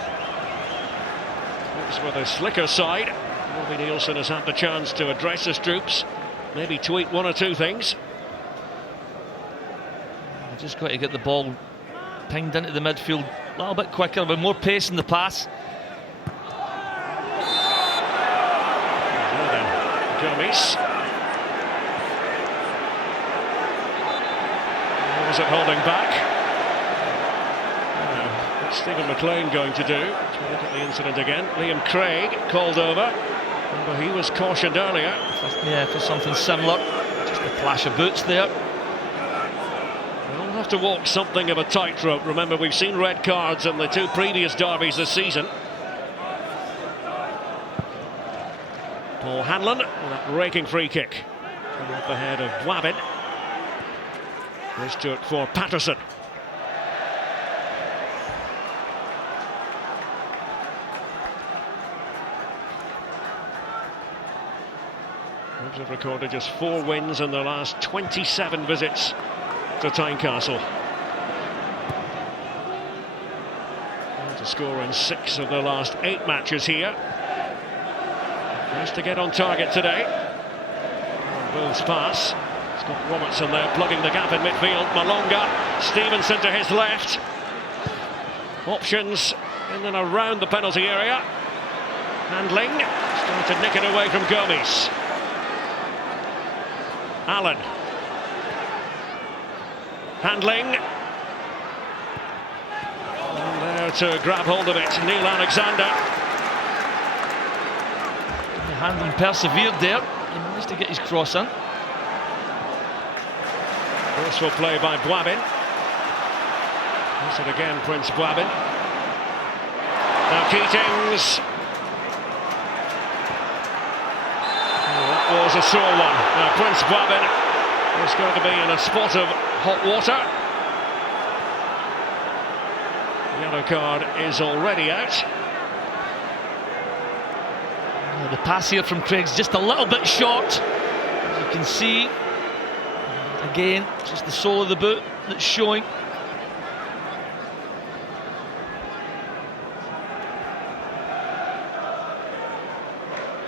Looks with a slicker side. Robbie Nielsen has had the chance to address his troops, maybe tweak one or two things. They've just got to get the ball pinged into the midfield a little bit quicker, with more pace in the pass. Now then, Gomes. Was it holding back? What's Stephen McLean going to do? Let's look at the incident again. Liam Craig called over. Remember, he was cautioned earlier. Yeah, for something similar. Just a clash of boots there. We'll have to walk something of a tightrope. Remember, we've seen red cards in the 2 previous derbies this season. Paul Hanlon with that raking free kick. Coming up ahead of Wabbin. Here's to it for Patterson. Hibs have recorded just 4 wins in their last 27 visits to Tynecastle. And to score in 6 of their last 8 matches here. Nice to get on target today. Booth's pass. Scott Robertson there plugging the gap in midfield. Malonga, Stevenson to his left. Options in and around the penalty area. Handling. Starting to nick it away from Gomes. Allen. Handling. And there to grab hold of it, Neil Alexander. Handling persevered there. He managed to get his cross in. Forceful play by Boabin. That's it again, Prince Boabin. Now Keatings. Oh, that was a sore one. Now Prince Boabin is going to be in a spot of hot water. The yellow card is already out. The pass here from Craig's just a little bit short, as you can see. Again, just the sole of the boot that's showing.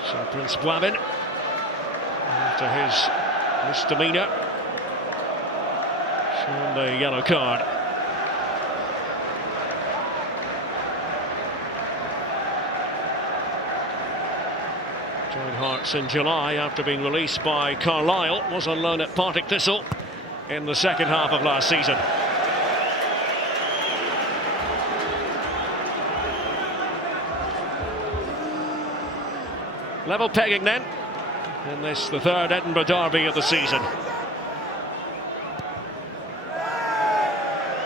So Prince Boabin, after his misdemeanour, shown the yellow card. Joined Hearts in July after being released by Carlisle. Was on loan at Partick Thistle in the second half of last season. Level pegging then in this, the third Edinburgh derby of the season.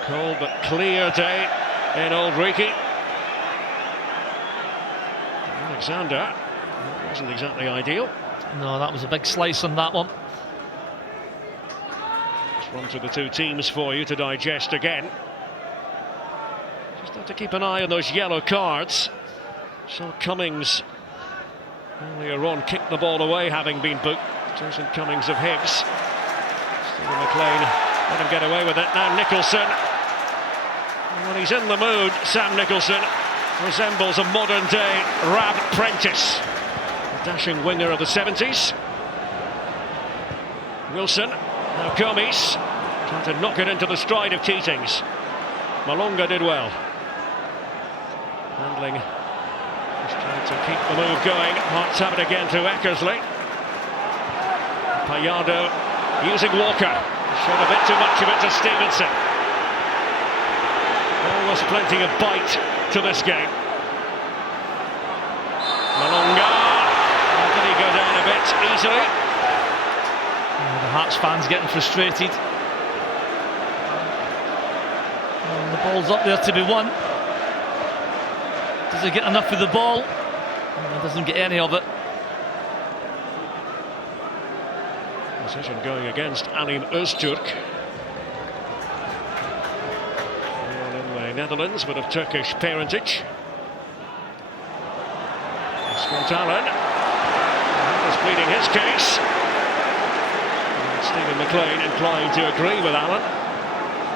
Cold but clear day in Old Reekie. Alexander, that wasn't exactly ideal. No, that was a big slice on that one. Let's run through the two teams for you to digest again. Just have to keep an eye on those yellow cards. So Cummings earlier on kicked the ball away, having been booked. Jason Cummings of Hibs. Stephen McLean let him get away with it. Now Nicholson. When he's in the mood, Sam Nicholson resembles a modern-day Rab Prentice, a dashing winger of the 70s. Wilson, now Gomes, trying to knock it into the stride of Keatings. Malonga did well. Handling, just trying to keep the move going. Hearts have it again to Eckersley. Payado using Walker. Showed a bit too much of it to Stevenson. Always plenty of bite to this game. Malonga. Did he go down a bit easily? The Hearts fans getting frustrated. And the ball's up there to be won. Does he get enough of the ball? He doesn't get any of it. Decision going against Alim Öztürk. Netherlands, but of Turkish parentage. Scott Allen is pleading his case. And Stephen McLean inclined to agree with Allen.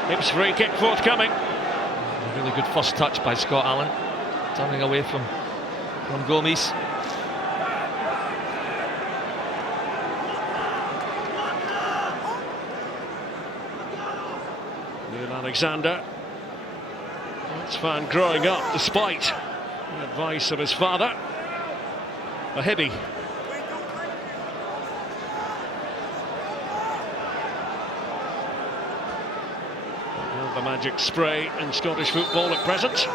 Hibs free kick forthcoming. A really good first touch by Scott Allen, turning away from Gomes. Neil Alexander. It's fan growing up despite the advice of his father, a Hibby. The magic spray in Scottish football at present. There's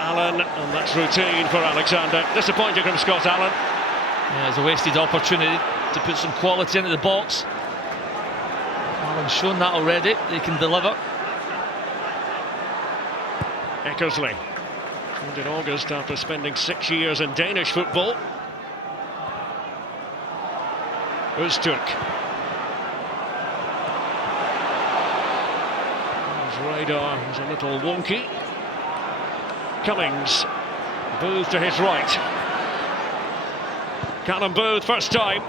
Allen, and that's routine for Alexander. Disappointing from Scott Allen. Yeah, it's a wasted opportunity to put some quality into the box. Allen's shown that already, they can deliver. Eckersley, joined in August after spending 6 years in Danish football. Öztürk. His radar is a little wonky. Cummings, Booth to his right. Callum Booth, first time.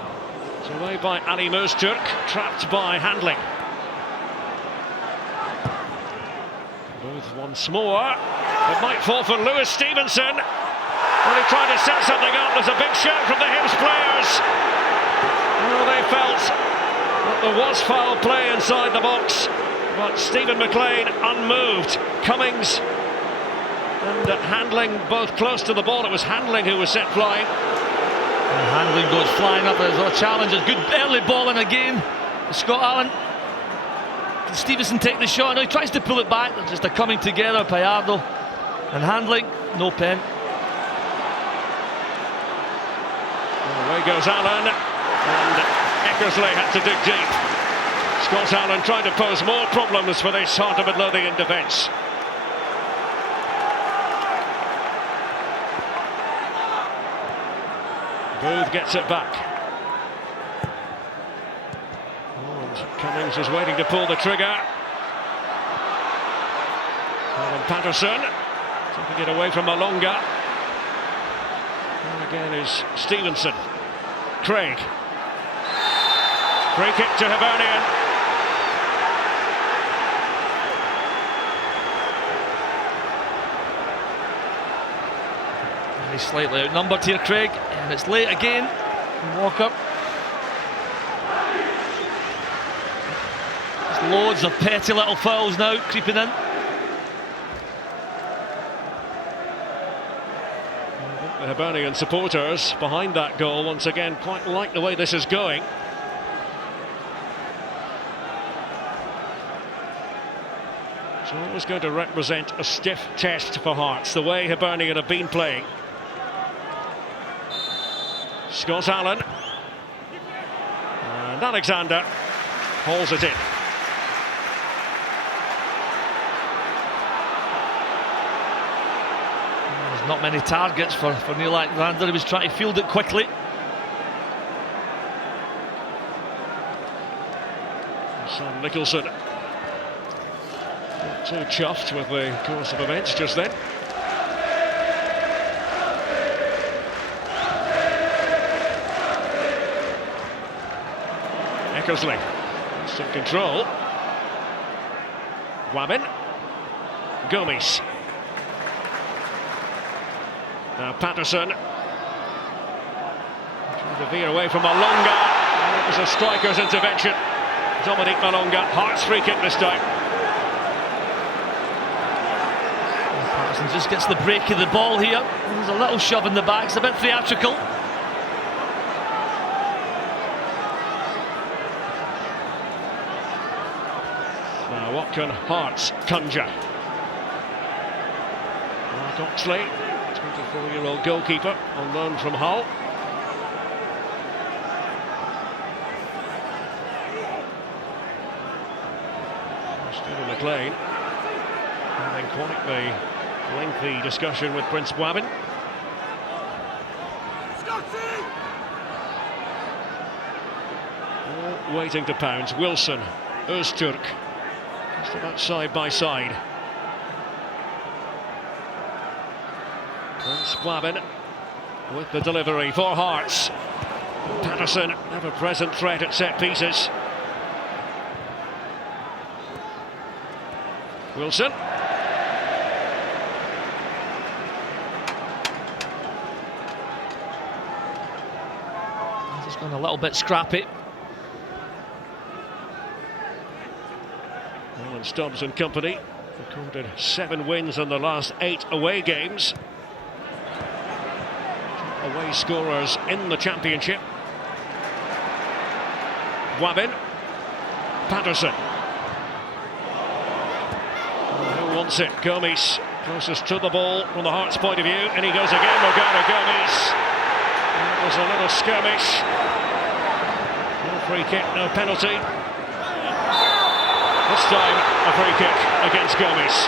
It's away by Alim Öztürk, trapped by Handling. Booth once more. It might fall for Lewis Stevenson. Well, he tried to set something up. There's a big shout from the Hibs players. Well, they felt that there was foul play inside the box, but Stephen McLean unmoved. Cummings and Handling both close to the ball. It was Handling who was set flying. And Handling goes flying up. There's a challenge. A good early ball in again. Scott Allen. Can Stevenson take the shot? No, he tries to pull it back. They're just a coming together. Payardo and Handling. No pen. Well, away goes Allen. And Eckersley had to dig deep. Scott Allen trying to pose more problems for this Heart of Midlothian defence. Booth gets it back. And Cummings is waiting to pull the trigger. Alan Patterson taking it away from Malonga. And again is Stevenson. Craig. Free kick to Hibernian. He's slightly outnumbered here, Craig, and it's late again. Walker. There's loads of petty little fouls now creeping in. The Hibernian supporters behind that goal once again quite like the way this is going. So it was going to represent a stiff test for Hearts, the way Hibernian have been playing. Scott Allen. And Alexander hauls it in. There's not many targets for Neil Alexander. He was trying to field it quickly. Sam Nicholson not too chuffed with the course of events just then. Eckersley in control. Wabin. Gomes. Now Patterson. Trying to veer away from Malonga. It was a striker's intervention. Dominic Malonga. Hearts free kick this time. Patterson just gets the break of the ball here. There's a little shove in the back. It's a bit theatrical. Now what can Hearts conjure? Mark Oxley, 24-year-old goalkeeper on loan from Hull. Stephen McLean having quite the lengthy discussion with Prince Wabin. All waiting to pounce. Wilson, Öztürk, just about side by side. Prince Wabin with the delivery for Hearts. Patterson, ever-present threat at set pieces. Wilson. Just gone a little bit scrappy. Alan Stubbs and company recorded 7 wins in the last 8 away games. Away scorers in the championship. Wabin. Patterson. Who wants it? Gomes closest to the ball from the Hearts' point of view, and he goes again. Morgana Gomes. That was a little skirmish. No free kick, no penalty. This time a free kick against Gomes.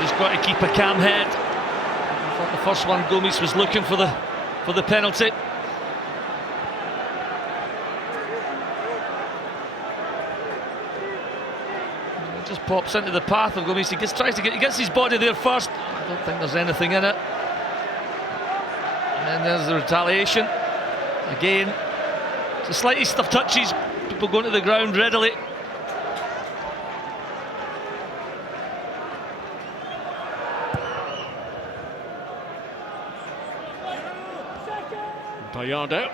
Just got to keep a calm head. I thought the first one Gomes was looking for the penalty. Just pops into the path of Gomes. He gets his body there first. I don't think there's anything in it. And then there's the retaliation. Again, it's the slightest of touches. People going to the ground readily. Gallardo.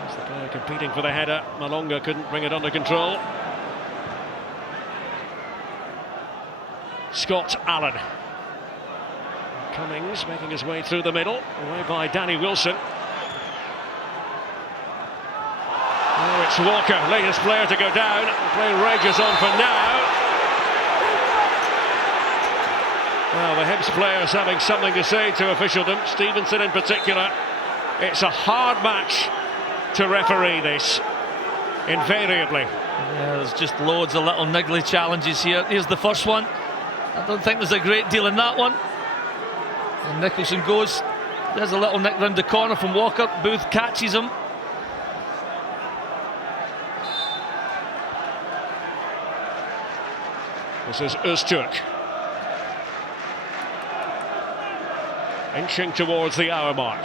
That's the player competing for the header. Malonga couldn't bring it under control. Scott Allen. Cummings making his way through the middle, away by Danny Wilson. Oh, it's Walker, latest player to go down. The play rages on for now. Well, the Hibs players having something to say to officialdom, Stevenson in particular. It's a hard match to referee this, invariably. Yeah, there's just loads of little niggly challenges here. Here's the first one. I don't think there's a great deal in that one. And Nicholson goes. There's a little nick round the corner from Walker. Booth catches him. This is Öztürk. Inching towards the hour mark.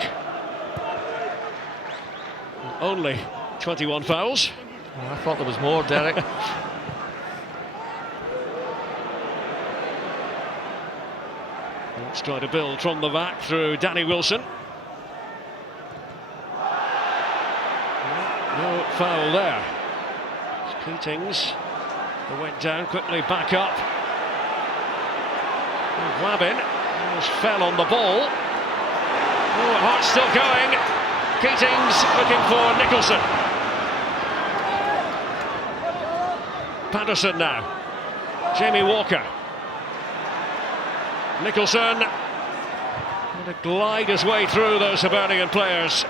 Only 21 fouls. Oh, I thought there was more, Derek. Let's try to build from the back through Danny Wilson. No foul there. It's Keatings who went down, quickly back up. Wabin Almost fell on the ball. Oh, Hearts still going. Keating's looking for Nicholson. Patterson now. Jamie Walker. Nicholson. Going to glide his way through those Hibernian players.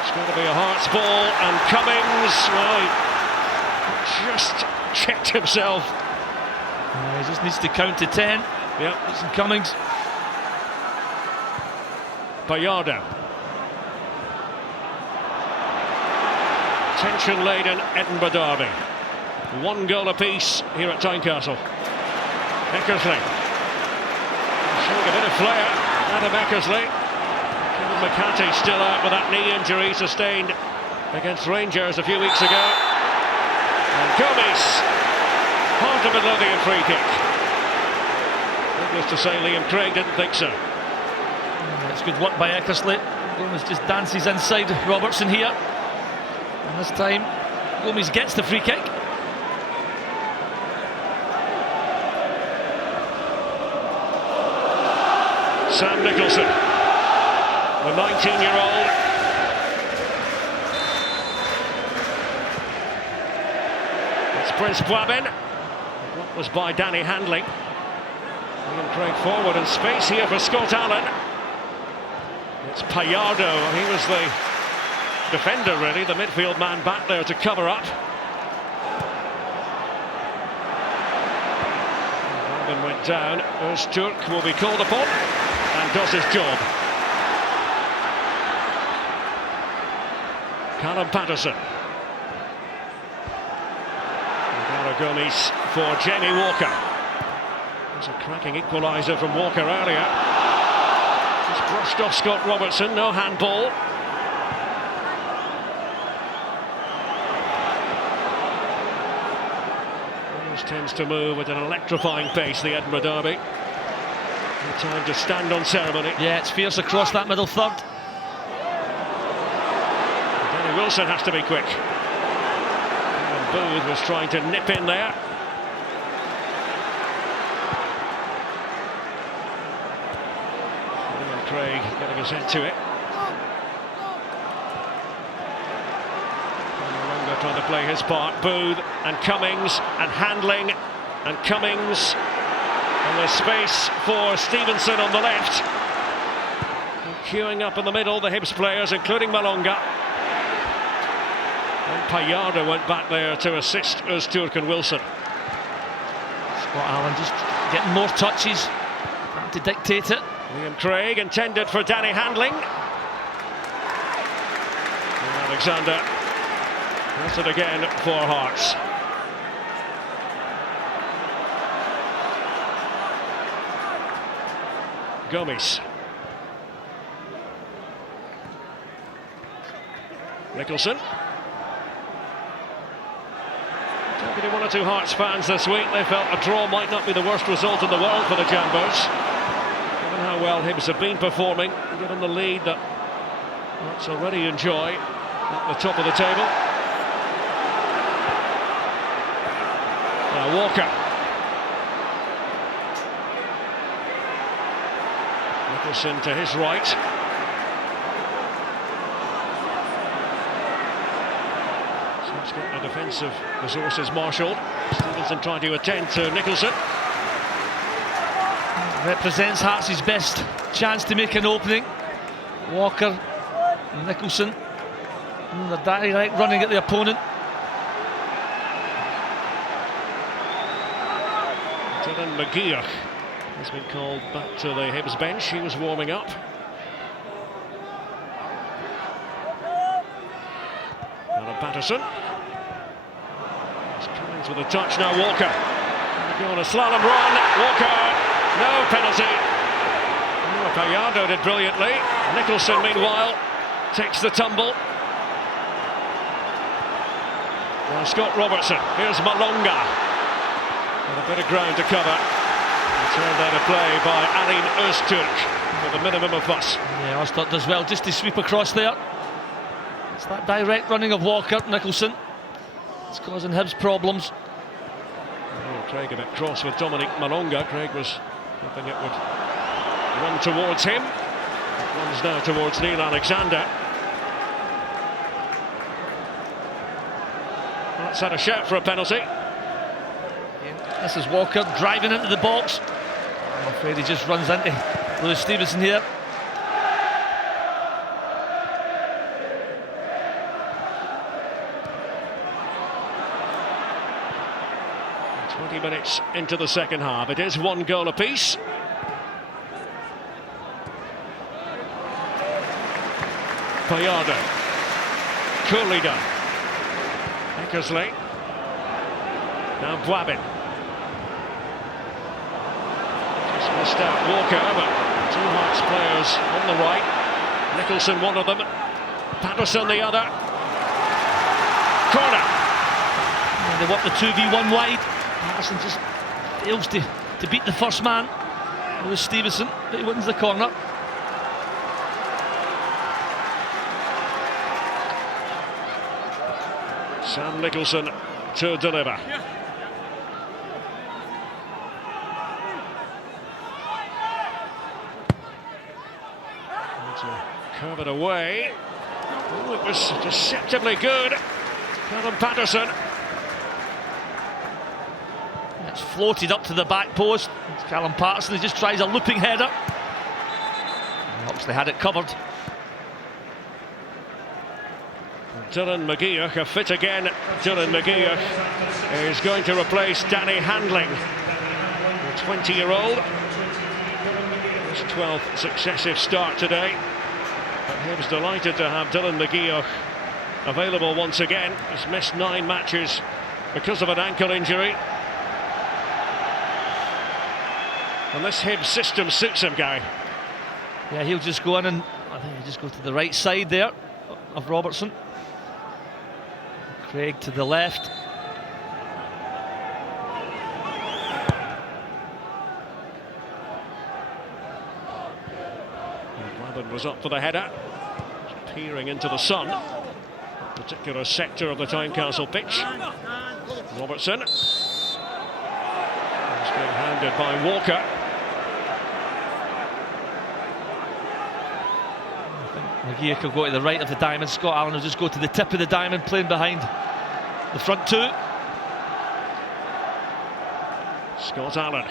It's going to be a Hearts ball, and Cummings, well, he just checked himself. He just needs to count to 10. Yep. It's Cummings. Bayardo. Tension-laden Edinburgh derby. 1 goal apiece here at Tynecastle. Eckersley. Showing a bit of flair. Adam Eckersley. Kevin McCarthy still out with that knee injury sustained against Rangers a few weeks ago. And Gomez. Part of a Lothian free kick. Needless to say, Liam Craig didn't think so. It's good work by Eckersley. Gomez just dances inside Robertson here. And this time, Gomez gets the free kick. Sam Nicholson, the 19-year-old. It's Prince Boabin. What was by Danny Handling. Liam Craig forward and space here for Scott Allen. It's Payardo. He was the defender, really, the midfield man back there to cover up. Boabin went down. Öztürk will be called upon and does his job. Callum Patterson. Gomez for Jamie Walker. There's a cracking equalizer from Walker earlier. Just brushed off Scott Robertson, no handball. Always tends to move at an electrifying pace, the Edinburgh derby. No time to stand on ceremony. Yeah, it's fierce across that middle third. Danny Wilson has to be quick. Booth was trying to nip in there. Liam Craig getting us into it. No longer trying to play his part. Booth and Cummings and Handling and Cummings. And there's space for Stevenson on the left. And queuing up in the middle, the Hibs players, including Malonga. And Payardo went back there to assist Öztürk and Wilson. Scott Allen just getting more touches, trying to dictate it. Liam Craig intended for Danny Handling. And Alexander does it again for Hearts. Gomez. Nicholson. Talking to 1 or 2 Hearts fans this week, they felt a draw might not be the worst result in the world for the Jambos. Given how well Hibs have been performing, given the lead that Hearts already enjoy at the top of the table. Now Walker. Nicholson to his right. He's got the defensive resources marshalled. Stevenson trying to attend to Nicholson. Represents Hearts' best chance to make an opening. Walker, Nicholson, and the direct running at the opponent. Dylan McGeoch has been called back to the Hibs bench. He was warming up. Alan Patterson. Cummings with a touch now. Walker. Go on a slalom run. Walker. No penalty. Oh, Payardo did brilliantly. Nicholson, meanwhile, takes the tumble. Now Scott Robertson. Here's Malonga. And a bit of ground to cover. Turned out of play by Aline Öztürk for the minimum of fuss. Yeah, Öztürk does well just to sweep across there. It's that direct running of Walker, Nicholson. It's causing Hibs problems. Oh, Craig a bit cross with Dominic Malonga. Craig was hoping it would run towards him. It runs now towards Neil Alexander. That's had a shout for a penalty. This is Walker driving into the box. I'm afraid he just runs into Lewis Stevenson here. Minutes into the second half. It is 1 goal apiece. Payardo. Coolly done. Eckersley. Now Buabin. Just missed out Walker, but two Hearts players on the right. Nicholson one of them. Patterson the other. Corner. And they want the 2v1 wide. Patterson just fails to beat the first man. Lewis Stevenson, but he wins the corner. Sam Nicholson to deliver. To curve it away. Oh, it was deceptively good. Callum Patterson. It's floated up to the back post. It's Callum Patterson, he just tries a looping header. Oxley had it covered. Dylan McGeoch, fit again. Dylan McGeoch is going to replace Danny Handling, the 20-year-old. His 12th successive start today. But he was delighted to have Dylan McGeoch available once again. He's missed 9 matches because of an ankle injury. And this Hibs system suits him, Gary. Yeah, he'll just go in and I think he'll just go to the right side there of Robertson. Craig to the left. Glavin was up for the header, peering into the sun. A particular sector of the Tynecastle pitch. Robertson. He's being handed by Walker. McGeoch will go to the right of the diamond. Scott Allen will just go to the tip of the diamond, playing behind the front two. Scott Allen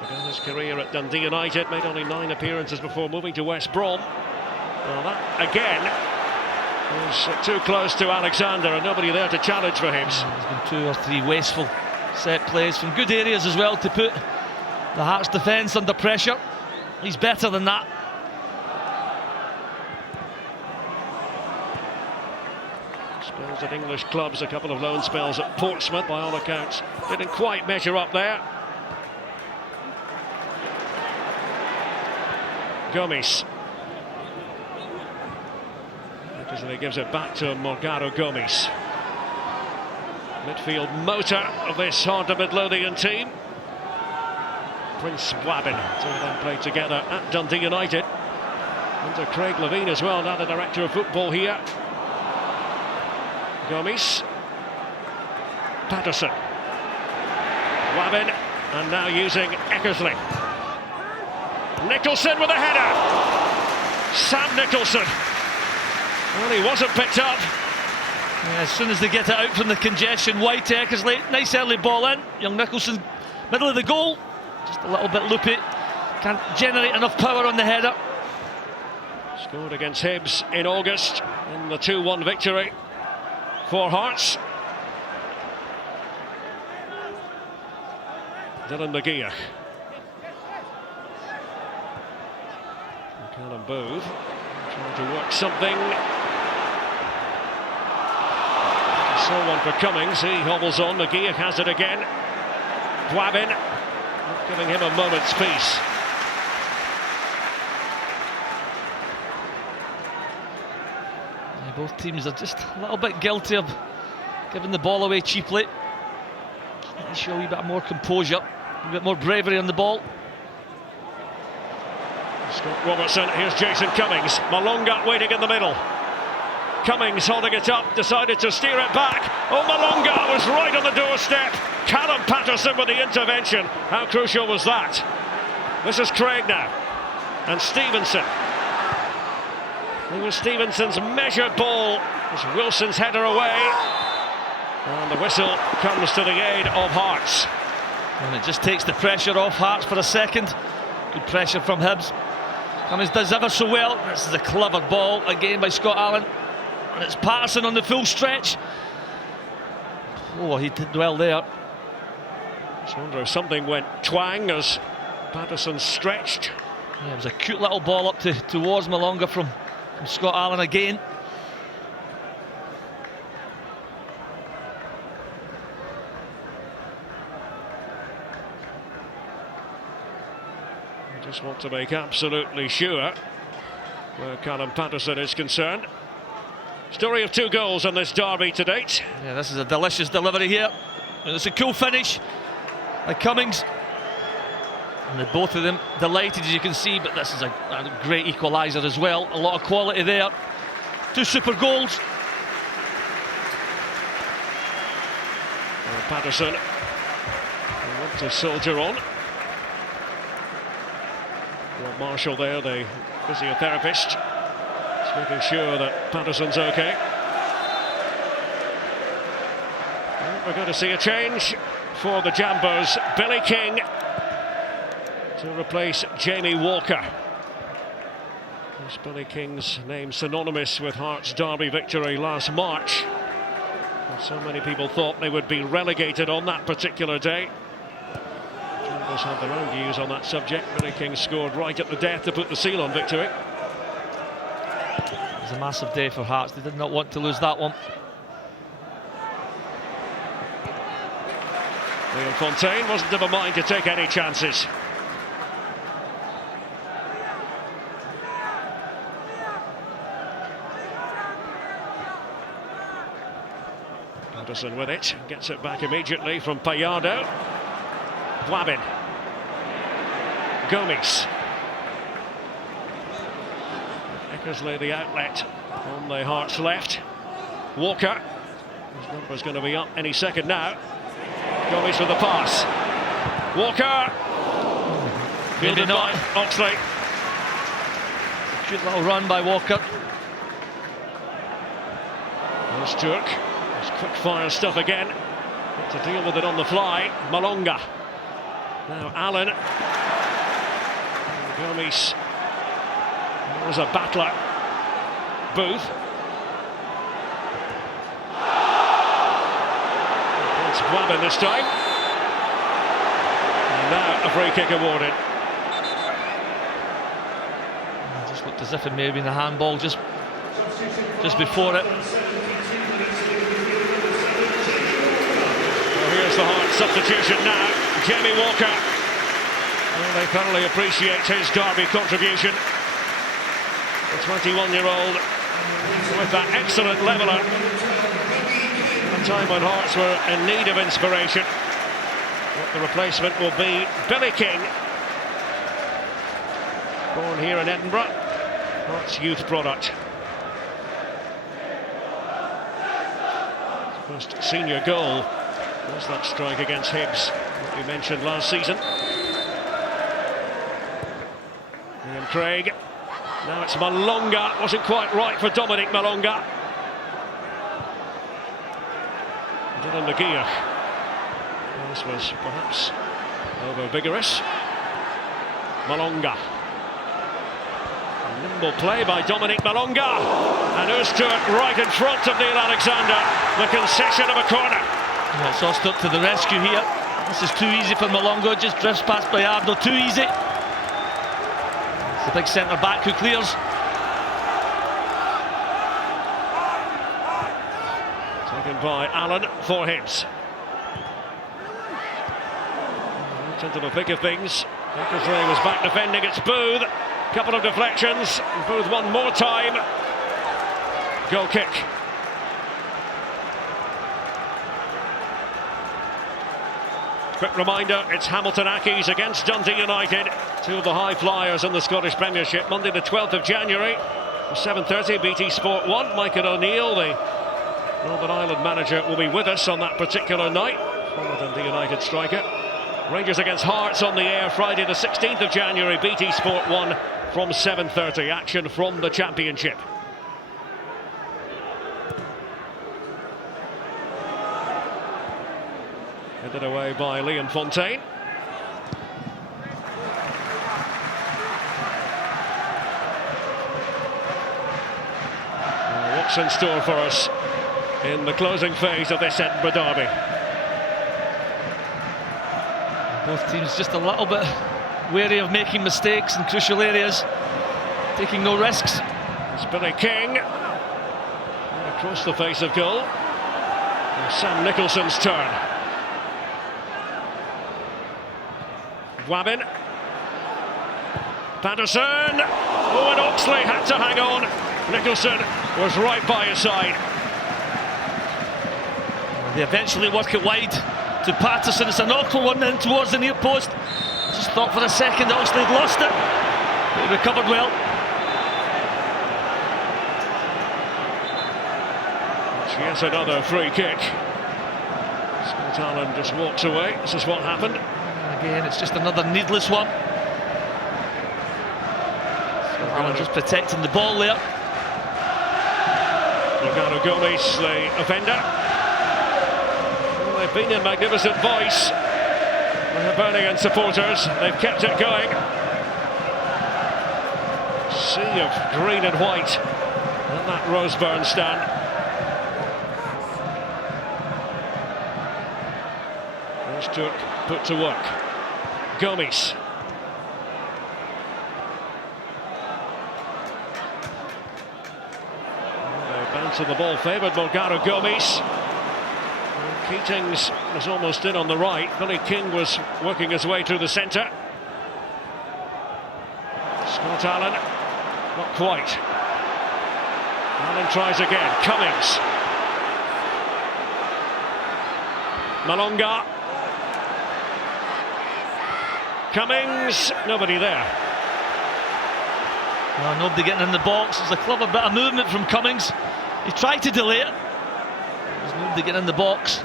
began his career at Dundee United, made only 9 appearances before moving to West Brom. Well, that again was too close to Alexander and nobody there to challenge for him. There's been 2 or 3 wasteful set plays from good areas as well to put the Hearts defence under pressure. He's better than that. Spells at English clubs, a couple of loan spells at Portsmouth, by all accounts didn't quite measure up there. Gomes. Because he gives it back to Morgado Gomes. Midfield motor of this Harder Midlothian team. Prince Buabin, 2 of them played together at Dundee United. Under Craig Levine as well, now the director of football here. Gomes. Patterson. Buabin, and now using Eckersley. Nicholson with a header. Sam Nicholson. Well, he wasn't picked up. Yeah, as soon as they get it out from the congestion, wide to Eckersley, nice early ball in. Young Nicholson, middle of the goal, just a little bit loopy. Can't generate enough power on the header. Scored against Hibs in August in the 2-1 victory for Hearts. Dylan McGeoch. Callum Booth trying to work something. So one for Cummings, he hobbles on. McGeoch has it again. Buabin not giving him a moment's peace. Yeah, both teams are just a little bit guilty of giving the ball away cheaply. Let's show a wee bit more composure, a bit more bravery on the ball. Scott Robertson, here's Jason Cummings. Malonga waiting in the middle. Cummings holding it up, decided to steer it back. Oh, Malonga was right on the doorstep. Callum Patterson with the intervention. How crucial was that? This is Craig now. And Stevenson. It was Stevenson's measured ball. It's Wilson's header away. And the whistle comes to the aid of Hearts. And it just takes the pressure off Hearts for a second. Good pressure from Hibs. Cummings does ever so well. This is a clever ball again by Scott Allen. And it's Patterson on the full stretch. Oh, he did well there. Just wonder if something went twang as Patterson stretched. Yeah, it was a cute little ball up towards Malonga from Scott Allen again. I just want to make absolutely sure where Callum Patterson is concerned. Story of 2 goals on this derby to date. Yeah, this is a delicious delivery here. It's a cool finish by Cummings. And both of them delighted, as you can see, but this is a great equaliser as well. A lot of quality there. 2 super goals. Patterson want to soldier on. Well, Marshall there, the physiotherapist, is making sure that Patterson's okay. Well, we're going to see a change for the Jambos. Billy King to replace Jamie Walker. Is Billy King's name synonymous with Hearts' derby victory last March? And so many people thought they would be relegated on that particular day. Jambos have their own views on that subject. Billy King scored right at the death to put the seal on victory. It was a massive day for Hearts. They did not want to lose that one. Liam Fontaine wasn't of a mind to take any chances. Patterson with it, gets it back immediately from Payardo. Wabin. Gomes. Eckersley the outlet on the Hearts left. Walker. His number's going to be up any second now. Gomes with the pass. Walker. Fielded by Oxley. Cute little run by Walker. There's Turk. There's quick fire stuff again. Got to deal with it on the fly. Malonga. Now Allen. Gomes. There's a battler. Booth. It's Wabin this time. And now a free kick awarded. It just looked as if it may have been a handball just before it. Well, here's the Hearts substitution now. Jamie Walker. Well, they thoroughly appreciate his derby contribution. The 21-year-old with that excellent leveller. A time when Hearts were in need of inspiration. What the replacement will be, Billy King. Born here in Edinburgh. Hearts youth product. First senior goal was that strike against Hibs that we mentioned last season. Liam Craig. Now it's Malonga. Wasn't quite right for Dominic Malonga. Dylan Nagier. This was perhaps over vigorous. Malonga. A nimble play by Dominic Malonga. And Öztürk right in front of Neil Alexander. The concession of a corner. Well, it's Öztürk to the rescue here. This is too easy for Malonga. Just drifts past Bayardo. Too easy. It's the big centre back who clears. Taken by Allen for Hibs. Into the thick of things. Eckersley was back defending. It's Booth. Couple of deflections. Booth one more time. Goal kick. Quick reminder, it's Hamilton Accies against Dundee United. Two of the high flyers in the Scottish Premiership. Monday the 12th of January. 7:30 BT Sport 1. Michael O'Neill, the Northern Ireland manager, will be with us on that particular night. Taller than the United striker. Rangers against Hearts on the air Friday the 16th of January, BT Sport 1 from 7:30. Action from the Championship. Headed away by Liam Fontaine. What's in store for us in the closing phase of this Edinburgh derby? Both teams just a little bit wary of making mistakes in crucial areas, taking no risks. It's Billy King across the face of goal. And Sam Nicholson's turn. Wabin. Patterson. Oh, and Oxley had to hang on. Nicholson was right by his side. They eventually work it wide to Patterson. It's an awkward one in towards the near post. Just thought for a second Oxley had lost it. He recovered well. Yes, another free kick. Scott Allen just walks away. This is what happened. Again, it's just another needless one. Allen just protecting the ball there. Lugano Gomes, the offender. Well, they've been in magnificent voice. The Hibernian supporters, they've kept it going. Sea of green and white in that Roseburn stand. Öztürk put to work. Gomes. Bounce of the ball favoured Mulgaro Gomes. Keatings was almost in on the right. Billy King was working his way through the centre. Scott Allen, not quite. Allen tries again. Cummings. Malonga. Cummings, nobody there. Well, nobody getting in the box. There's a clever bit of movement from Cummings. He tried to delay it. There's nobody getting in the box.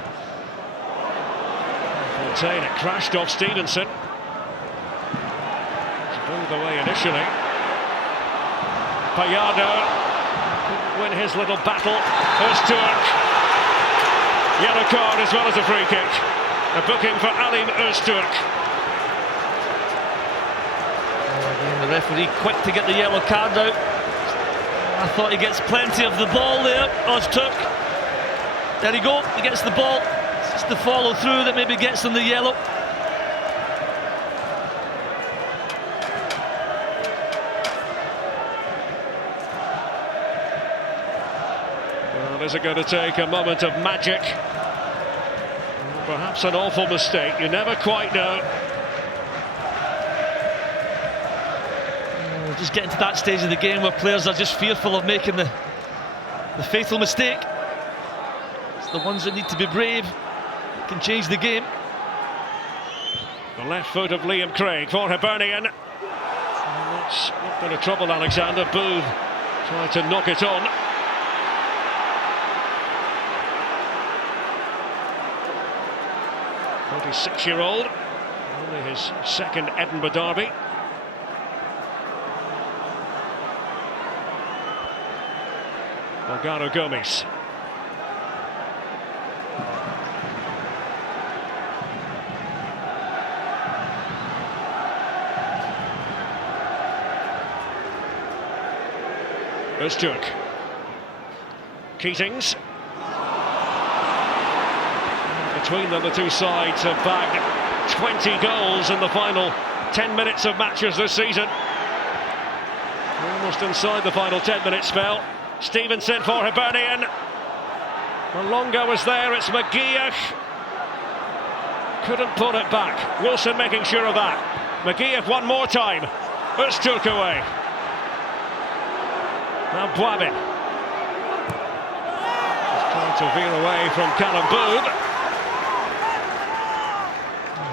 Fontaine, it crashed off Stevenson. It's pulled away initially. Payardo couldn't win his little battle. Öztürk. Yellow card as well as a free kick. A booking for Alim Öztürk. Again, the referee quick to get the yellow card out. I thought he gets plenty of the ball there. Öztürk. There you go, he gets the ball. It's just the follow through that maybe gets him the yellow. Well, is it going to take a moment of magic? Perhaps an awful mistake, you never quite know. We're just getting to that stage of the game where players are just fearful of making the fatal mistake. It's the ones that need to be brave that can change the game. The left foot of Liam Craig for Hibernian. That's not going to trouble Alexander. Booth tried to knock it on. The 26-year-old, only his second Edinburgh derby. Mulgaro Gomes. Öztürk. Keatings. Between them, the two sides have bagged 20 goals in the final 10 minutes of matches this season. Almost inside the final 10-minute spell. Stevenson for Hibernian. Malonga was there, it's McGeoch. Couldn't put it back. Wilson making sure of that. McGeoch one more time. Öztürk away. Now Wabin. Just trying to veer away from Callum Booth.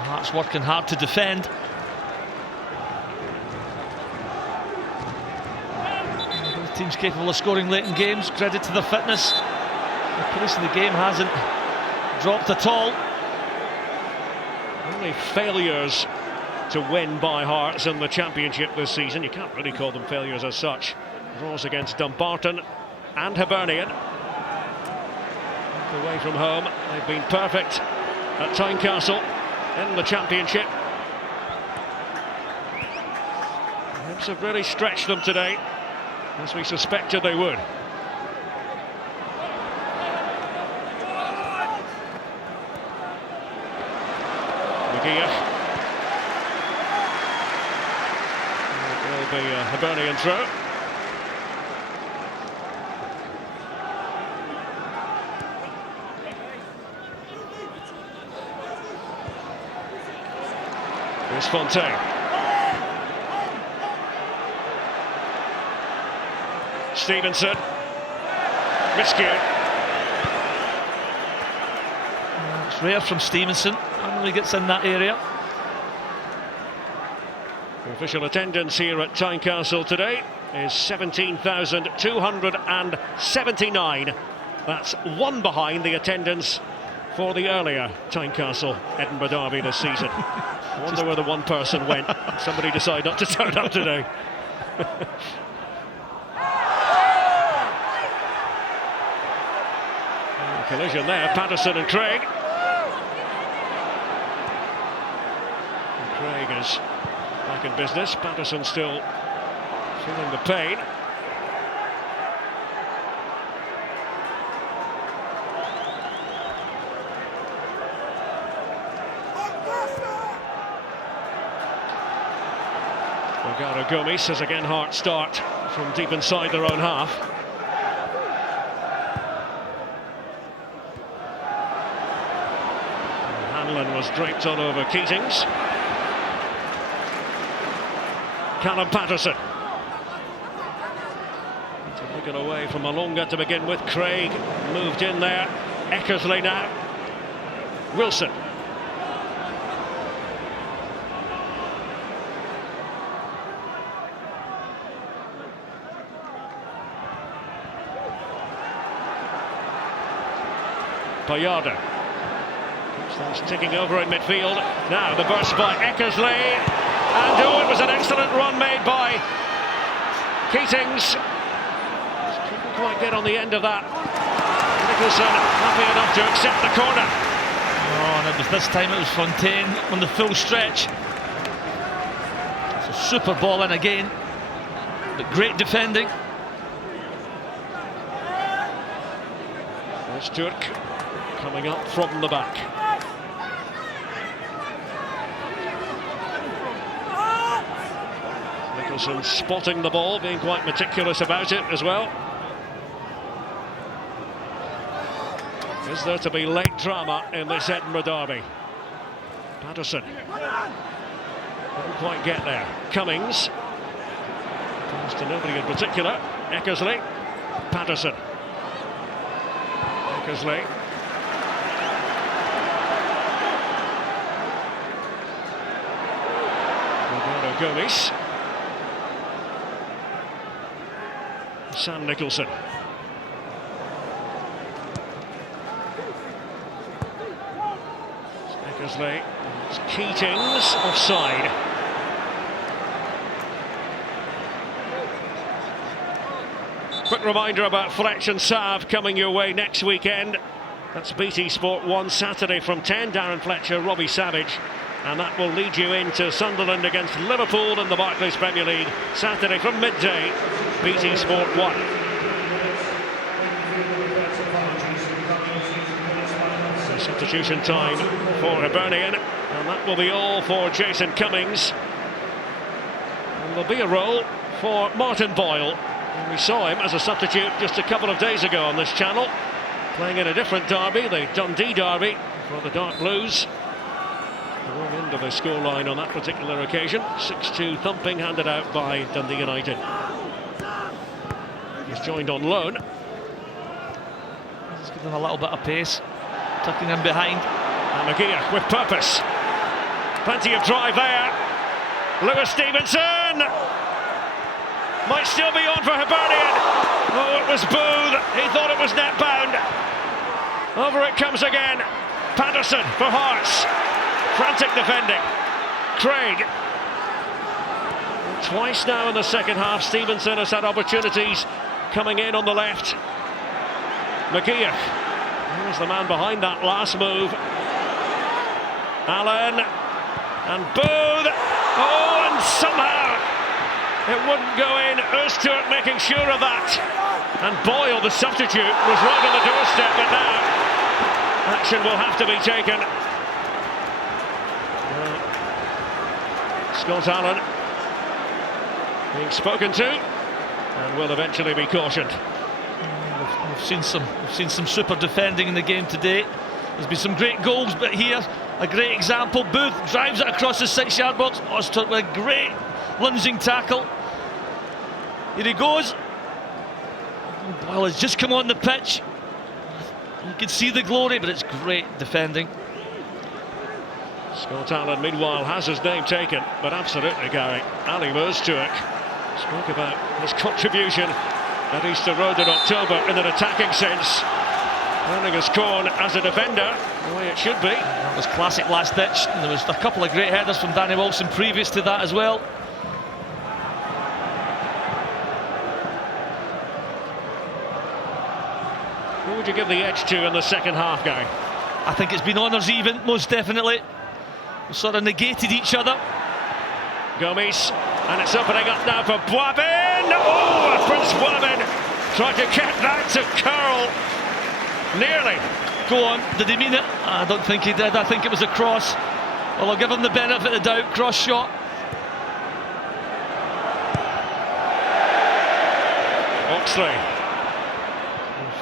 Hearts working hard to defend. Both teams capable of scoring late in games. Credit to their fitness. The pace of the game hasn't dropped at all. Only failures to win by Hearts in the Championship this season. You can't really call them failures as such. Draws against Dumbarton and Hibernian. Away from home, they've been perfect at Tynecastle in the Championship. Hibs have really stretched them today, as we suspected they would. McGeoch. It will be a Hibernian throw. Here's Fontaine. Stevenson. Miscue. It's rare from Stevenson. Normally gets in that area. The official attendance here at Tynecastle today is 17,279. That's one behind the attendance for the earlier Tynecastle Edinburgh derby this season. I wonder where the one person went. Somebody decided not to turn up today. Collision there, Patterson and Craig. And Craig is back in business. Patterson still feeling the pain. Gomes has again Hearts start from deep inside their own half. Hanlon was draped on over Keatings. Callum Patterson. Taken away from Malonga to begin with. Craig moved in there. Eckersley now. Wilson. Payardo. Keeps things ticking over in midfield. Now the burst by Eckersley. And oh, it was an excellent run made by Keatings. Couldn't quite get on the end of that. Nicholson happy enough to accept the corner. Oh, and this time it was Fontaine on the full stretch. It's a super ball in again. But great defending. There's Turk. Coming up from the back. Nicholson spotting the ball, being quite meticulous about it as well. Is there to be late drama in this Edinburgh derby? Patterson didn't quite get there. Cummings. Pass to nobody in particular. Eckersley. Patterson. Eckersley. Gomes. Sam Nicholson. Eckersley. It's Keatings offside. Quick reminder about Fletch and Sav coming your way next weekend. That's BT Sport 1 Saturday from 10. Darren Fletcher, Robbie Savage. And that will lead you into Sunderland against Liverpool in the Barclays Premier League Saturday from midday. BT Sport 1. Substitution time for Hibernian, and that will be all for Jason Cummings. And there'll be a role for Martin Boyle. And we saw him as a substitute just a couple of days ago on this channel, playing in a different derby, the Dundee derby for the Dark Blues. The wrong end of the scoreline on that particular occasion. 6-2 thumping handed out by Dundee United. He's joined on loan. He's giving a little bit of pace, tucking him behind. And McGeoch with purpose. Plenty of drive there. Lewis Stevenson might still be on for Hibernian. Oh, it was Booth. He thought it was net bound. Over it comes again. Patterson for Hearts. Frantic defending. Craig. Twice now in the second half, Stevenson has had opportunities coming in on the left. McGeoch. Here's the man behind that last move. Allen. And Booth. Oh, and somehow it wouldn't go in. Öztürk making sure of that. And Boyle, the substitute, was right on the doorstep, but now action will have to be taken. Scott Allen being spoken to and will eventually be cautioned. We've seen some super defending in the game today. There's been some great goals, but here a great example. Booth drives it across the 6-yard box. Öztürk with a great lunging tackle. Here he goes. Well, he's just come on the pitch. You can see the glory, but it's great defending. Scott Allen, meanwhile, has his name taken, but absolutely, Gary, Ali Öztürk spoke about his contribution at Easter Road in October in an attacking sense. Earning his corn as a defender, the way it should be. That was classic last ditch, and there was a couple of great headers from Danny Wilson previous to that as well. Who would you give the edge to in the second half, Gary? I think it's been honours even, most definitely. We've sort of negated each other. Gomes, and it's opening up now for Boabin. Oh, Prince Boabin tried to get that to curl. Nearly. Go on, did he mean it? I don't think he did. I think it was a cross. Well, I'll give him the benefit of the doubt. Cross shot. Oxley.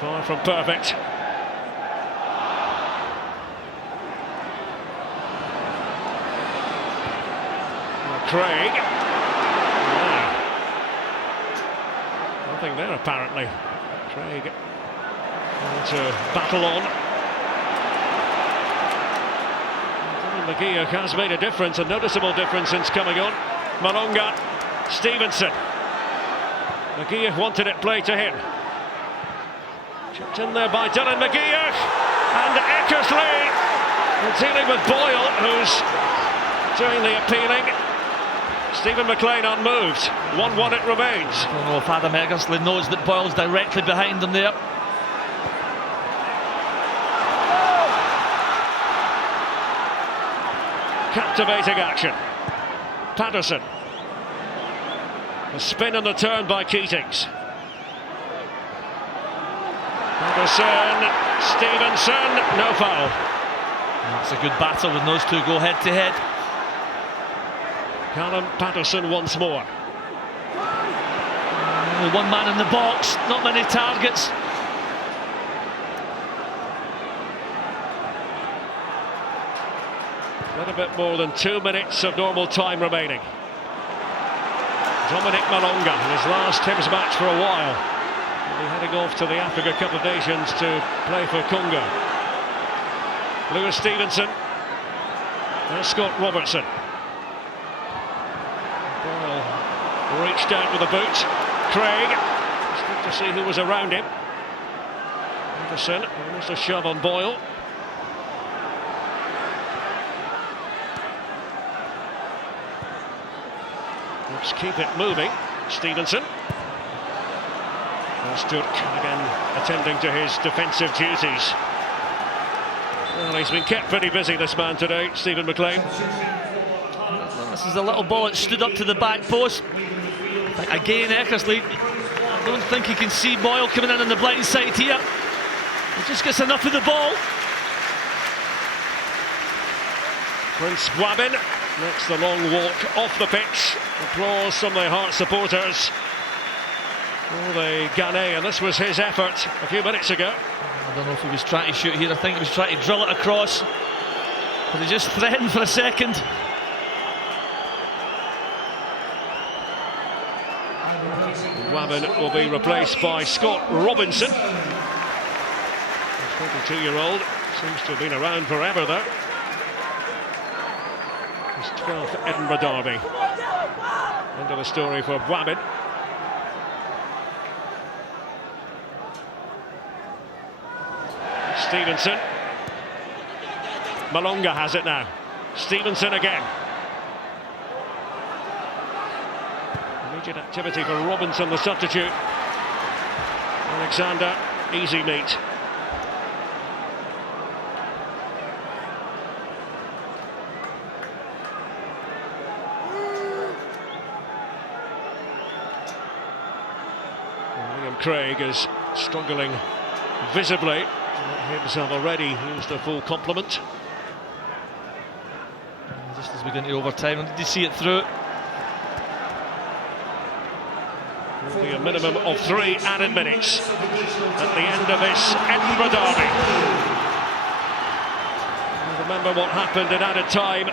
Far from perfect. Craig. Nothing there apparently. Craig to battle on. McGeoch has made a difference, a noticeable difference since coming on. Malonga, Stevenson. McGeoch wanted it played to him. Chipped in there by Dylan McGeoch. And Eckersley dealing with Boyle, who's doing the appealing. Stephen McLean unmoved. 1-1 it remains. I don't know if Adam Eckersley knows that Boyle's directly behind him there. Captivating action. Patterson. A spin on the turn by Keatings. Patterson, Stevenson, no foul. That's a good battle when those two go head to head. Callum Patterson once more. Only one man in the box, not many targets. A little bit more than 2 minutes of normal time remaining. Dominic Malonga, his last Hibs match for a while. He'll be heading off to the Africa Cup of Nations to play for Congo. Lewis Stevenson. There's Scott Robertson. Boyle reached out with a boot. Craig. It's good to see who was around him. Anderson, almost a shove on Boyle. Let's keep it moving. Stevenson. Öztürk again attending to his defensive duties. Well, he's been kept pretty busy, this man today, Stephen McLean. This is a little ball that stood up to the back post. Again, Eckersley, I don't think he can see Boyle coming in on the blind side here. He just gets enough of the ball. Prince Boabin makes the long walk off the pitch. Applause from the Hearts supporters for the Ghanaian. This was his effort a few minutes ago. I don't know if he was trying to shoot here. I think he was trying to drill it across. But he just threatened for a second. Boabin will be replaced by Scott Robinson. The 22-year-old seems to have been around forever though. His 12th Edinburgh derby. End of the story for Boabin. Stevenson. Malonga has it now. Stevenson again. Immediate activity for Robinson, the substitute. Alexander, easy meet. Craig is struggling visibly. Hibs have already used a full complement. Just as we get into overtime, did you see it through? Will be a minimum of 3 added minutes at the end of this Edinburgh derby. Remember what happened in added time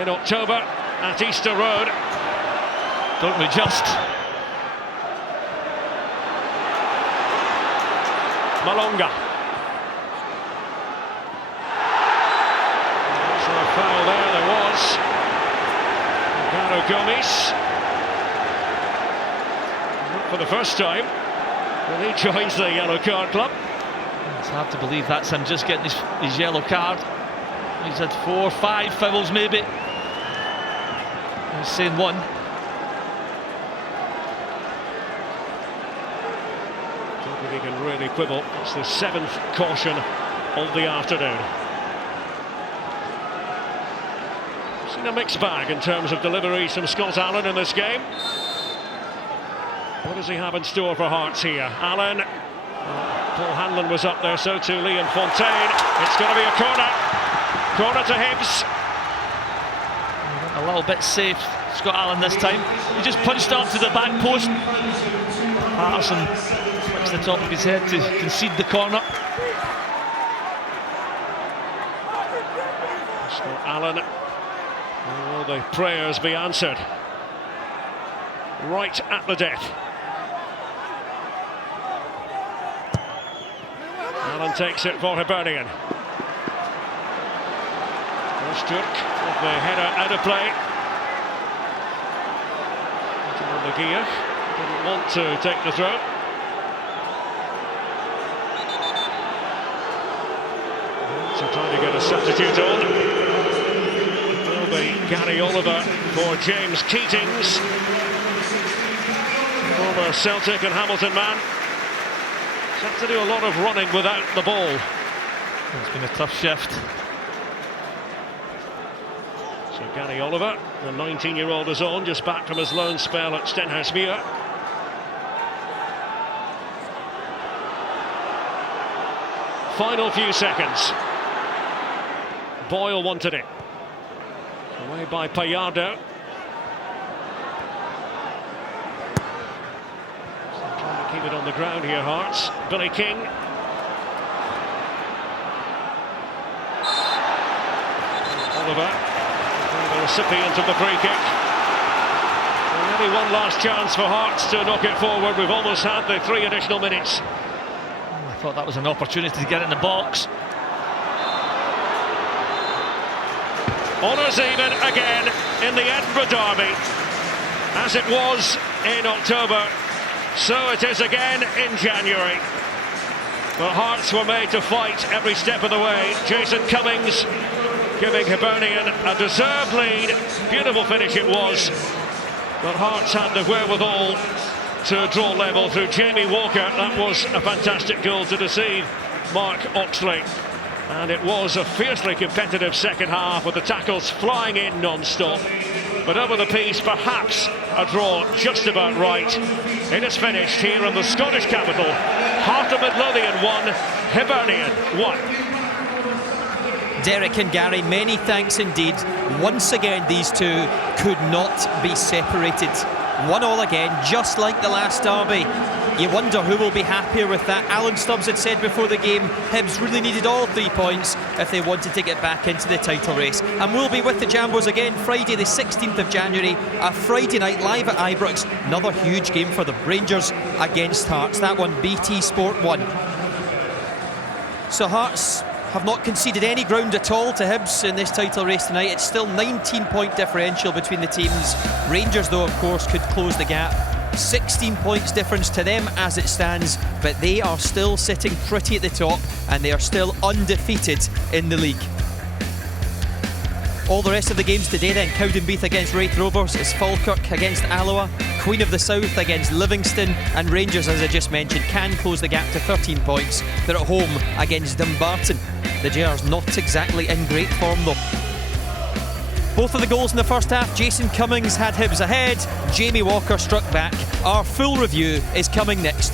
in October at Easter Road. Don't we just? Malonga. There's a foul there was. Cummings. For the first time, when he joins the yellow card club. It's hard to believe that's him just getting his yellow card. He's had 4 or 5 fouls maybe. He's saying 1. He can really quibble. It's the 7th caution of the afternoon. Seen a mixed bag in terms of deliveries from Scott Allen in this game. What does he have in store for Hearts here? Allen, Paul Hanlon was up there, so too Liam Fontaine. It's going to be a corner. Corner to Hibs. A little bit safe, Scott Allen this time. He just punched up to the back post. Patterson flicks the top of his head to concede the corner. Scott Allen, will the prayers be answered? Right at the death. Allen takes it for Hibernian. Sturk with the header out of play. McGeer didn't want to take the throw. So trying to get a substitute on. Will be Gary Oliver for James Keatings, former Celtic and Hamilton man. He's had to do a lot of running without the ball. It's been a tough shift. So Gary Oliver, the 19-year-old, is on, just back from his loan spell at Stenhousemuir. Final few seconds. Boyle wanted it. Away by Payardo. Trying to keep it on the ground here, Hearts. Billy King. Oliver, the recipient of the free kick. Only one last chance for Hearts to knock it forward. We've almost had the 3 additional minutes. I thought that was an opportunity to get in the box. Honours even again in the Edinburgh derby, as it was in October, so it is again in January. But Hearts were made to fight every step of the way. Jason Cummings giving Hibernian a deserved lead. Beautiful finish it was, but Hearts had the wherewithal to draw level through Jamie Walker. That was a fantastic goal to deceive Mark Oxley. And it was a fiercely competitive second half with the tackles flying in non-stop. But over the piece, perhaps a draw just about right. It is finished here in the Scottish capital. Heart of Midlothian 1, Hibernian 1. Derek and Gary, many thanks indeed. Once again, these two could not be separated. 1-1 again, just like the last derby. You wonder who will be happier with that. Alan Stubbs had said before the game, Hibs really needed all 3 points if they wanted to get back into the title race. And we'll be with the Jambos again Friday the 16th of January, a Friday night live at Ibrox. Another huge game for the Rangers against Hearts. That one, BT Sport 1. So Hearts have not conceded any ground at all to Hibs in this title race tonight. It's still 19-point differential between the teams. Rangers, though, of course, could close the gap. 16 points difference to them as it stands, but they are still sitting pretty at the top and they are still undefeated in the league. All the rest of the games today then: Cowdenbeath against Raith Rovers, is Falkirk against Alloa, Queen of the South against Livingston, and Rangers, as I just mentioned, can close the gap to 13 points. They're at home against Dumbarton. The JR's not exactly in great form though. Both of the goals in the first half, Jason Cummings had Hibs ahead, Jamie Walker struck back. Our full review is coming next.